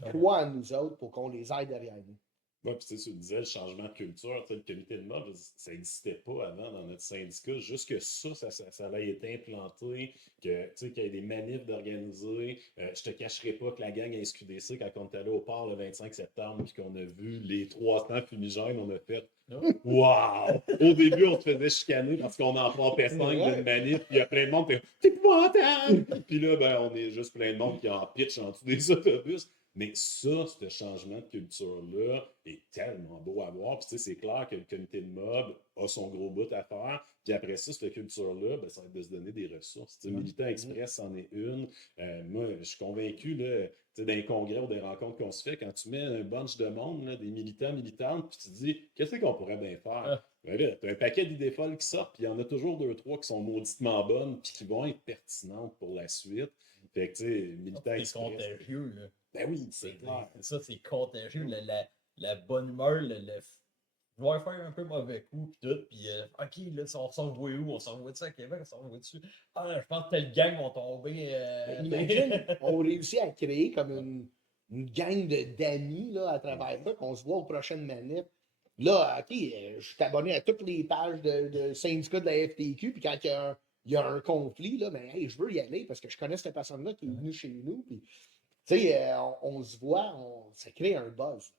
croient en nous autres pour qu'on les aide derrière nous. Oui, puis tu disais le changement de culture, le comité de mob, ça n'existait pas avant dans notre syndicat. Juste que ça a été implanté, qu'il y ait des manifs d'organiser. Je te cacherai pas que la gang à SQDC, quand on est allé au port le 25 septembre, puis qu'on a vu les 300 fumigènes, on a fait waouh! Au début, on se faisait chicaner parce qu'on en frappait 5 d'une manif, puis il y a plein de monde qui dit c'est épouvantable! Puis là, ben, on est juste plein de monde qui en pitch en dessous des autobus. Mais ça, ce changement de culture-là est tellement beau à voir. Puis tu sais, c'est clair que le comité de mob a son gros bout à faire. Puis après ça, cette culture-là, ben, ça va être de se donner des ressources. Tu sais, Militant Express en est une. Moi, je suis convaincu, là, tu sais, dans les congrès ou des rencontres qu'on se fait, quand tu mets un bunch de monde, là, des militants, militantes, puis tu te dis, qu'est-ce qu'on pourrait bien faire? Ben là, t'as un paquet d'idées folles qui sortent, puis il y en a toujours 2-3 qui sont mauditement bonnes, puis qui vont être pertinentes pour la suite. Fait que, tu sais, Militant Express. C'est contagieux, là. Ben oui, c'est clair. Ça, c'est contagieux. La bonne humeur, je vais faire un peu mauvais coup, puis tout. Puis, OK, là, on s'en va où? On s'en va-tu à Québec? On s'en va dessus? Ah, je pense que telle gang vont tomber. Imagine, on réussit à créer comme une gang d'amis là, à travers ça, qu'on se voit aux prochaines manifs. Là, OK, je suis abonné à toutes les pages de syndicats de la FTQ, puis quand il y a un conflit, là, ben, hey, je veux y aller parce que je connais cette personne-là qui est venue chez nous. Puis, tu sais, on se voit, ça crée un buzz.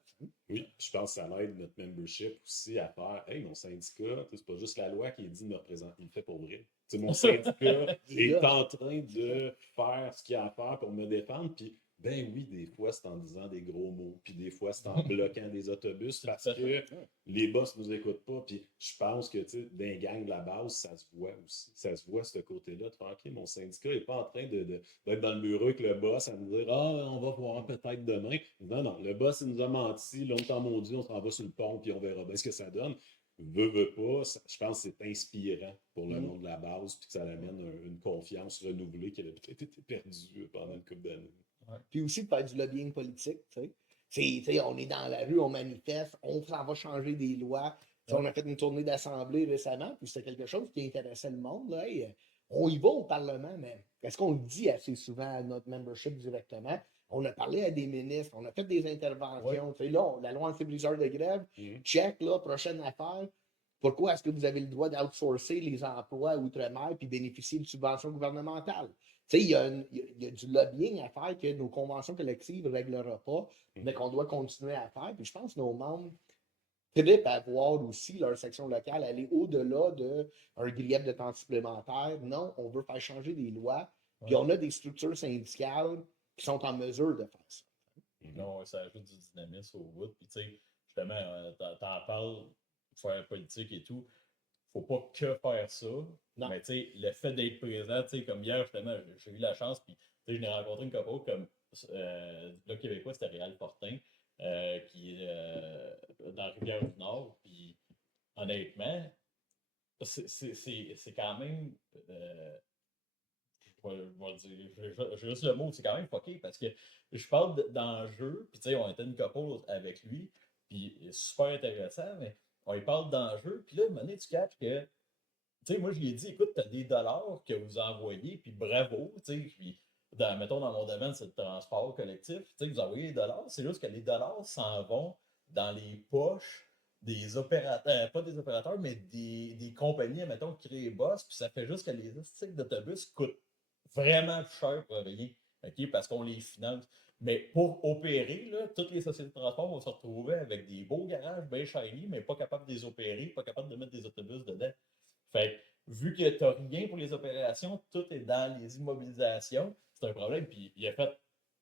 Oui, je pense que ça aide notre membership aussi à faire hey, mon syndicat, c'est pas juste la loi qui est dit de me représenter, il le fait pour vrai. T'sais, mon syndicat est en train de faire ce qu'il a à faire pour me défendre. Puis, ben oui, des fois, c'est en disant des gros mots, puis des fois, c'est en bloquant des autobus parce que les boss nous écoutent pas. Puis, je pense que, tu sais, d'un gang de la base, ça se voit aussi. Ça se voit, ce côté-là, de faire, OK, mon syndicat n'est pas en train d'être dans le bureau avec le boss à nous dire, ah, on va voir peut-être demain. Non, non, le boss, il nous a menti, longtemps maudit, on s'en va sur le pont, puis on verra bien ce que ça donne. Veut pas, je pense que c'est inspirant pour le monde de la base, puis que ça amène une confiance renouvelée qui avait peut-être été perdue pendant une couple d'années. Puis aussi de faire du lobbying politique, tu sais. On est dans la rue, on manifeste, on s'en va changer des lois. On a fait une tournée d'assemblée récemment, puis c'était quelque chose qui intéressait le monde. Là. On y va au Parlement, mais est-ce qu'on le dit assez souvent à notre membership directement? On a parlé à des ministres, on a fait des interventions. Là, la loi anti-briseur de grève, check, là, prochaine affaire. Pourquoi est-ce que vous avez le droit d'outsourcer les emplois outre-mer puis bénéficier de subventions gouvernementales? Tu sais, il y a du lobbying à faire que nos conventions collectives ne régleront pas, mais qu'on doit continuer à faire. Puis je pense que nos membres trippent à voir aussi leur section locale aller au-delà d'un grief de temps supplémentaire. Non, on veut faire changer des lois. Puis on a des structures syndicales qui sont en mesure de faire ça. Non, ça ajoute du dynamisme au bout. Puis tu sais, justement, t'en parles, faire politique et tout. Faut pas que faire ça. Non. Mais tu sais, le fait d'être présent, tu sais, comme hier, justement, j'ai eu la chance, puis tu sais, je n'ai rencontré une couple comme du Bloc québécois, c'était Réal Fortin, qui est dans Rivière-du-Nord. Puis honnêtement, c'est quand même. Je juste le mot, c'est quand même fucké parce que je parle d'enjeux, puis tu sais, on était une couple avec lui, puis super intéressant, mais on lui parle d'enjeux, puis là, à un moment donné, tu catches que, tu sais, moi, je lui ai dit, écoute, t'as des dollars que vous envoyez, puis bravo, tu sais, puis mettons dans mon domaine, c'est le transport collectif. Tu sais, vous envoyez les dollars, c'est juste que les dollars s'en vont dans les poches des opérateurs, pas des opérateurs, mais des compagnies, mettons, qui créent les boss, puis ça fait juste que les statistiques d'autobus coûtent vraiment cher pour rien, OK, parce qu'on les finance. Mais pour opérer, là, toutes les sociétés de transport vont se retrouver avec des beaux garages bien shiny, mais pas capables de les opérer, pas capables de mettre des autobus dedans. Fait que, vu que tu n'as rien pour les opérations, tout est dans les immobilisations, c'est un problème. Puis il a fait,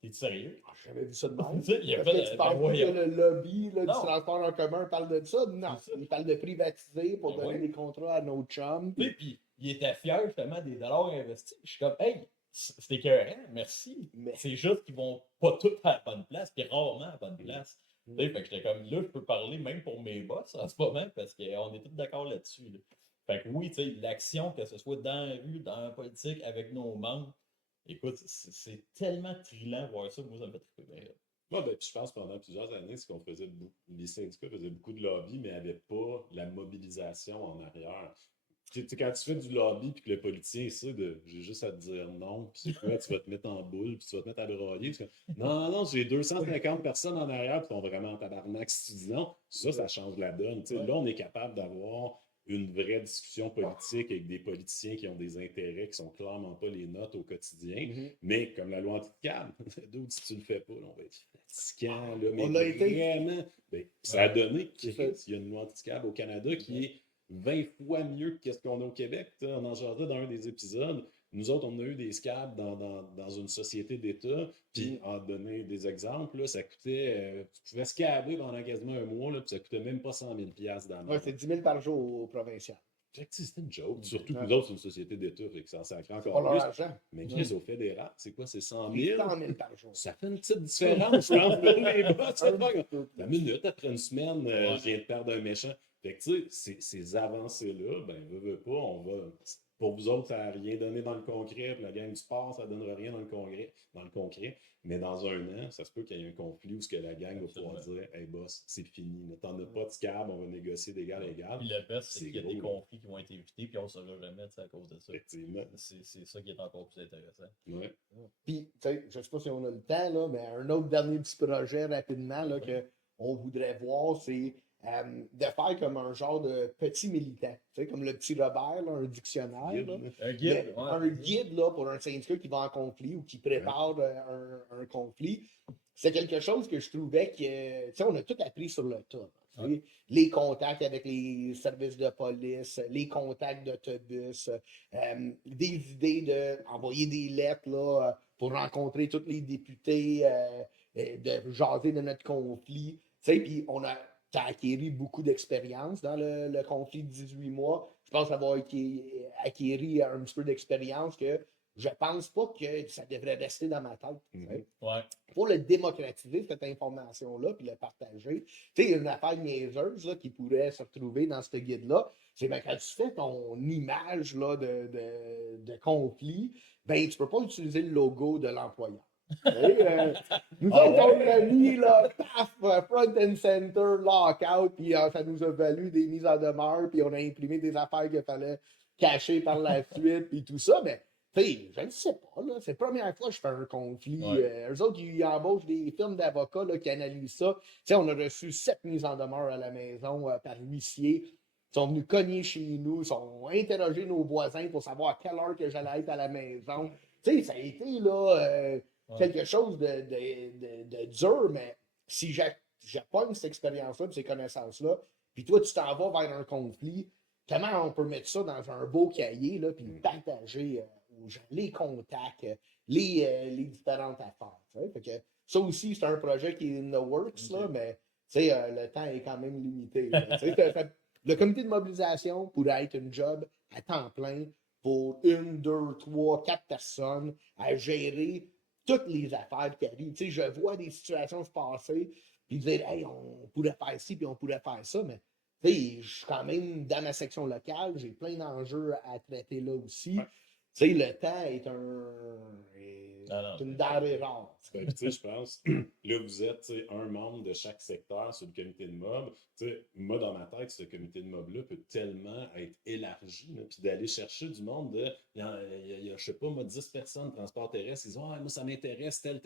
t'es sérieux? Ah, j'avais vu ça de même. Tu sais, il a Parce fait, que tu ben parles pas que voyons. le lobby là, du Non. transport en commun parle de ça. Non, C'est ça. il parle de privatiser pour Ben donner ouais. des contrats à nos chums. Tu sais, puis il était fier justement des dollars investis. Je suis comme, hey, c'est écœurant, merci. Mais- C'est juste qu'ils vont pas tous à la bonne place, puis rarement à la bonne place. Tu sais, fait que j'étais comme, là, je peux parler même pour mes boss en ce moment, parce qu'on est tous d'accord là-dessus. Là. Fait que oui, tu sais, l'action, que ce soit dans la rue, dans la politique, avec nos membres, écoute, c'est tellement trillant de voir ça, moi, ça me fait triper bien. Moi, ben, puis je pense que pendant plusieurs années, c'est qu'on faisait les syndicats faisaient beaucoup de lobby, mais n'avaient pas la mobilisation en arrière. Tu sais, quand tu fais du lobby puis que le politicien essaie de j'ai juste à te dire non, puis c'est quoi, tu vas te mettre en boule, puis tu vas te mettre à broyer. Non, non, j'ai 250 personnes en arrière qui sont vraiment en tabarnak si tu dis non. Ça change la donne. Tu sais, là, on est capable d'avoir une vraie discussion politique avec des politiciens qui ont des intérêts qui sont clairement pas les nôtres au quotidien. Mais comme la loi anti-cab, d'autres, si tu le fais pas, là, on va être fatigant. Là, mais On l'a été. vraiment. Ben, ça a donné qu'il C'est ça. y a une loi anti-cab au Canada qui est 20 fois mieux que ce qu'on a au Québec. On en jasait dans un des épisodes. Nous autres, on a eu des scabs dans une société d'État, puis en donner des exemples, là, ça coûtait, tu pouvais scaber pendant quasiment un mois, là, puis ça coûtait même pas 100 000 d'amende. Ouais, c'est 10 000 par jour au provincial. Fait que, c'était une joke. Surtout que Ouais. nous autres, c'est une société d'État, fait que ça en sacre Pas encore leur plus. argent. Mais Chris, au fédéral, c'est quoi? C'est 100 C'est 000? 100 000 par jour. Ça fait une petite différence entre les boss. La minute, après une semaine, Ouais. je viens de perdre un méchant. Fait que, tu sais, ces avancées-là, ben, veux pas, on va. Pour vous autres, ça n'a rien donné dans le concret, puis la gang du sport, ça ne donnera rien dans le concret. Mais dans un an, ça se peut qu'il y ait un conflit où ce que la gang va pouvoir dire hey boss, c'est fini. T'en as pas de scab, on va négocier d'égal à égal. Puis le best, c'est qu'il y a gros, des là. conflits qui vont être évités, puis on ne saura jamais à cause de ça. Effectivement. C'est ça qui est encore plus intéressant. Ouais. Puis, tu sais, je sais pas si on a le temps, là, mais un autre dernier petit projet rapidement là, qu'on voudrait voir, c'est de faire comme un genre de petit militant. Tu sais, comme le petit Robert, là, un dictionnaire. Guide, là. là. Un Mais guide, ouais. un guide là, pour un syndicat qui va en conflit ou qui prépare un conflit, c'est quelque chose que je trouvais que, tu sais, on a tout appris sur le tas. Tu sais. Les contacts avec les services de police, les contacts d'autobus, des idées d'envoyer des lettres là, pour rencontrer tous les députés, de jaser de notre conflit. Tu sais, puis on a acquéri beaucoup d'expérience dans le conflit de 18 mois. Je pense avoir acquéri un petit peu d'expérience que je pense pas que ça devrait rester dans ma tête. Ouais. Pour le démocratiser, cette information-là, puis le partager. Tu sais, une affaire niaiseuse là, qui pourrait se retrouver dans ce guide-là, c'est ben, quand tu fais ton image là, de conflit, ben, tu peux pas utiliser le logo de l'employeur. Nous autres, on l'a mis, là, paf, front and center, lockout, puis ça nous a valu des mises en demeure, puis on a imprimé des affaires qu'il fallait cacher par la suite, puis tout ça, mais tu sais, je ne sais pas, là, c'est la première fois que je fais un conflit. Eux autres, ils embauchent des firmes d'avocats là, qui analysent ça. Tu sais, on a reçu 7 mises en demeure à la maison par huissier. Ils sont venus cogner chez nous, ils ont interrogé nos voisins pour savoir à quelle heure que j'allais être à la maison. Tu sais, ça a été là, quelque chose de dur, mais si j'appogne cette expérience-là, ces connaissances-là, puis toi, tu t'en vas vers un conflit, comment on peut mettre ça dans un beau cahier, là, puis partager aux gens les contacts, les différentes affaires. Fait que ça aussi, c'est un projet qui est in the works, là, mais le temps est quand même limité. Le comité de mobilisation pourrait être une job à temps plein pour 1, 2, 3, 4 personnes à gérer toutes les affaires qui arrivent. Tu sais, je vois des situations se passer, puis dire, hey, on pourrait faire ci, puis on pourrait faire ça, mais tu sais, je suis quand même dans ma section locale, j'ai plein d'enjeux à traiter là aussi. Tu sais, le temps est c'est une denrée rare. Ben, puis, tu sais, je pense, là, vous êtes tu sais, un membre de chaque secteur sur le comité de mob. Tu sais, moi, dans ma tête, ce comité de mob-là peut tellement être élargi, là, puis d'aller chercher du monde de. Il y a, je sais pas, moi, 10 personnes, transport terrestre, ils disent ah, moi, ça m'intéresse, telle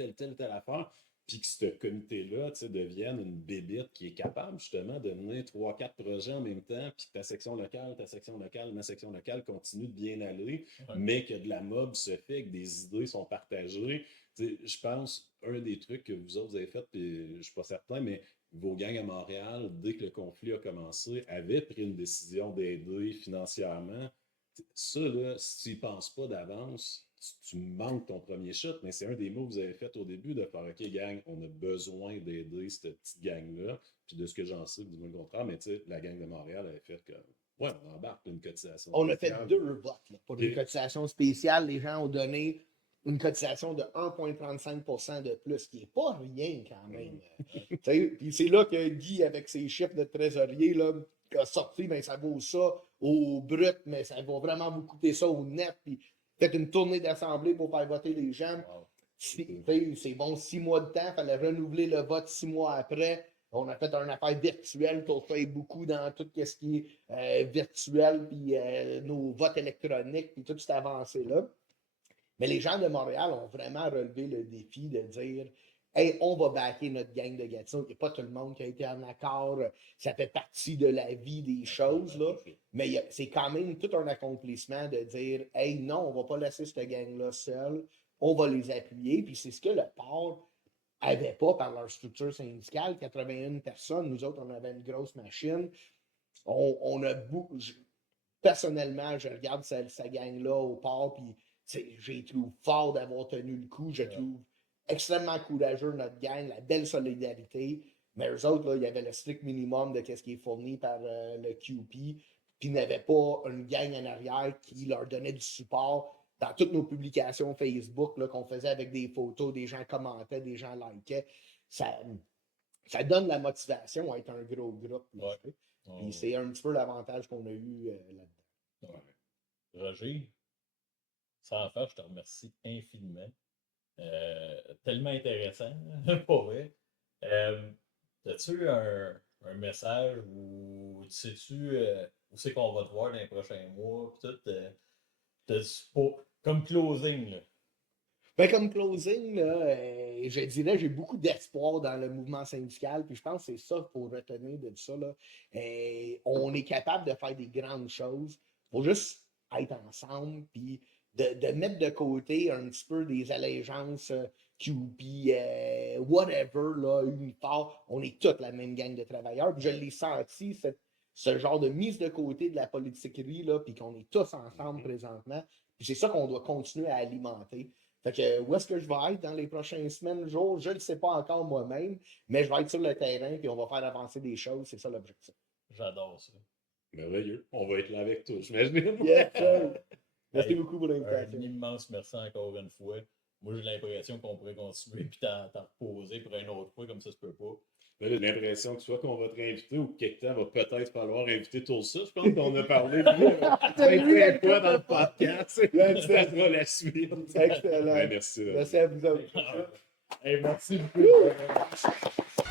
affaire. Puis que ce comité-là, tu sais, devienne une bébite qui est capable, justement, de mener 3-4 projets en même temps, puis que ta section locale, ma section locale continue de bien aller, mais que de la mob se fait, que des idées sont partagées. Je pense, un des trucs que vous autres avez fait, puis je ne suis pas certain, mais vos gangs à Montréal, dès que le conflit a commencé, avaient pris une décision d'aider financièrement. Ça, là, si tu n'y penses pas d'avance, tu manques ton premier shot, mais c'est un des mots que vous avez fait au début de faire OK, gang, on a besoin d'aider cette petite gang-là. Puis de ce que j'en sais, dis-moi le contraire, mais tu sais, la gang de Montréal avait fait que ouais, on embarque une cotisation. On a fait 2 votes là, pour une cotisation spéciale. Les gens ont donné une cotisation de 1,35% de plus, qui n'est pas rien quand même. Puis c'est là que Guy, avec ses chiffres de trésorier, là, a sorti, ben, ça vaut ça au brut, mais ça va vraiment vous coûter ça au net. Puis peut-être une tournée d'assemblée pour faire voter les gens. Wow. C'est bon, 6 mois de temps, il fallait renouveler le vote 6 mois après. On a fait une affaire virtuelle, qu'on fait beaucoup dans tout ce qui est virtuel, puis nos votes électroniques, puis toute cette avancée-là. Mais les gens de Montréal ont vraiment relevé le défi de dire hey, on va backer notre gang de Gatineau. Il n'y a pas tout le monde qui a été en accord. Ça fait partie de la vie des choses, là. Mais c'est quand même tout un accomplissement de dire hey, non, on ne va pas laisser cette gang-là seule. On va les appuyer. Puis c'est ce que le port n'avait pas par leur structure syndicale. 81 personnes. Nous autres, on avait une grosse machine. On a beaucoup. Personnellement, je regarde sa gang-là au port, puis j'ai trouvé fort d'avoir tenu le coup. Je trouve extrêmement courageux notre gang, la belle solidarité. Mais eux autres, là, il y avait le strict minimum de ce qui est fourni par le QP. Puis ils n'avaient pas une gang en arrière qui leur donnait du support dans toutes nos publications Facebook là, qu'on faisait avec des photos, des gens commentaient, des gens likaient. Ça donne la motivation à être un gros groupe. Là, Puis c'est un petit peu l'avantage qu'on a eu là-dedans. Roger, sans faire, je te remercie infiniment. Tellement intéressant, pour vrai. As-tu un message ou sais-tu où c'est qu'on va te voir dans les prochains mois? Comme closing, là. Ben, comme closing, là, je dirais, j'ai beaucoup d'espoir dans le mouvement syndical, puis je pense que c'est ça qu'il faut retenir de ça. Là. On est capable de faire des grandes choses. Il faut juste être ensemble, puis de mettre de côté un petit peu des allégeances QP, whatever, là, Unifor. On est toute la même gang de travailleurs. Puis je l'ai senti, ce genre de mise de côté de la politiquerie, là, puis qu'on est tous ensemble présentement. Puis c'est ça qu'on doit continuer à alimenter. Fait que où est-ce que je vais être dans les prochaines semaines, jours, je ne le sais pas encore moi-même, mais je vais être sur le terrain puis on va faire avancer des choses, c'est ça l'objectif. J'adore ça. Merveilleux. On va être là avec toi, j'imagine. Yes, sir. Merci beaucoup pour l'invitation. Un immense merci encore une fois. Moi, j'ai l'impression qu'on pourrait continuer puis t'en reposer pour une autre fois, comme ça se peut pas. Là, j'ai l'impression que soit qu'on va te réinviter ou que quelque temps va peut-être falloir inviter tout ça. Je pense qu'on a parlé de fois dans le podcast. Ça sera la suite. Excellent. Ouais, merci. Merci à vous autres. Hey, merci beaucoup.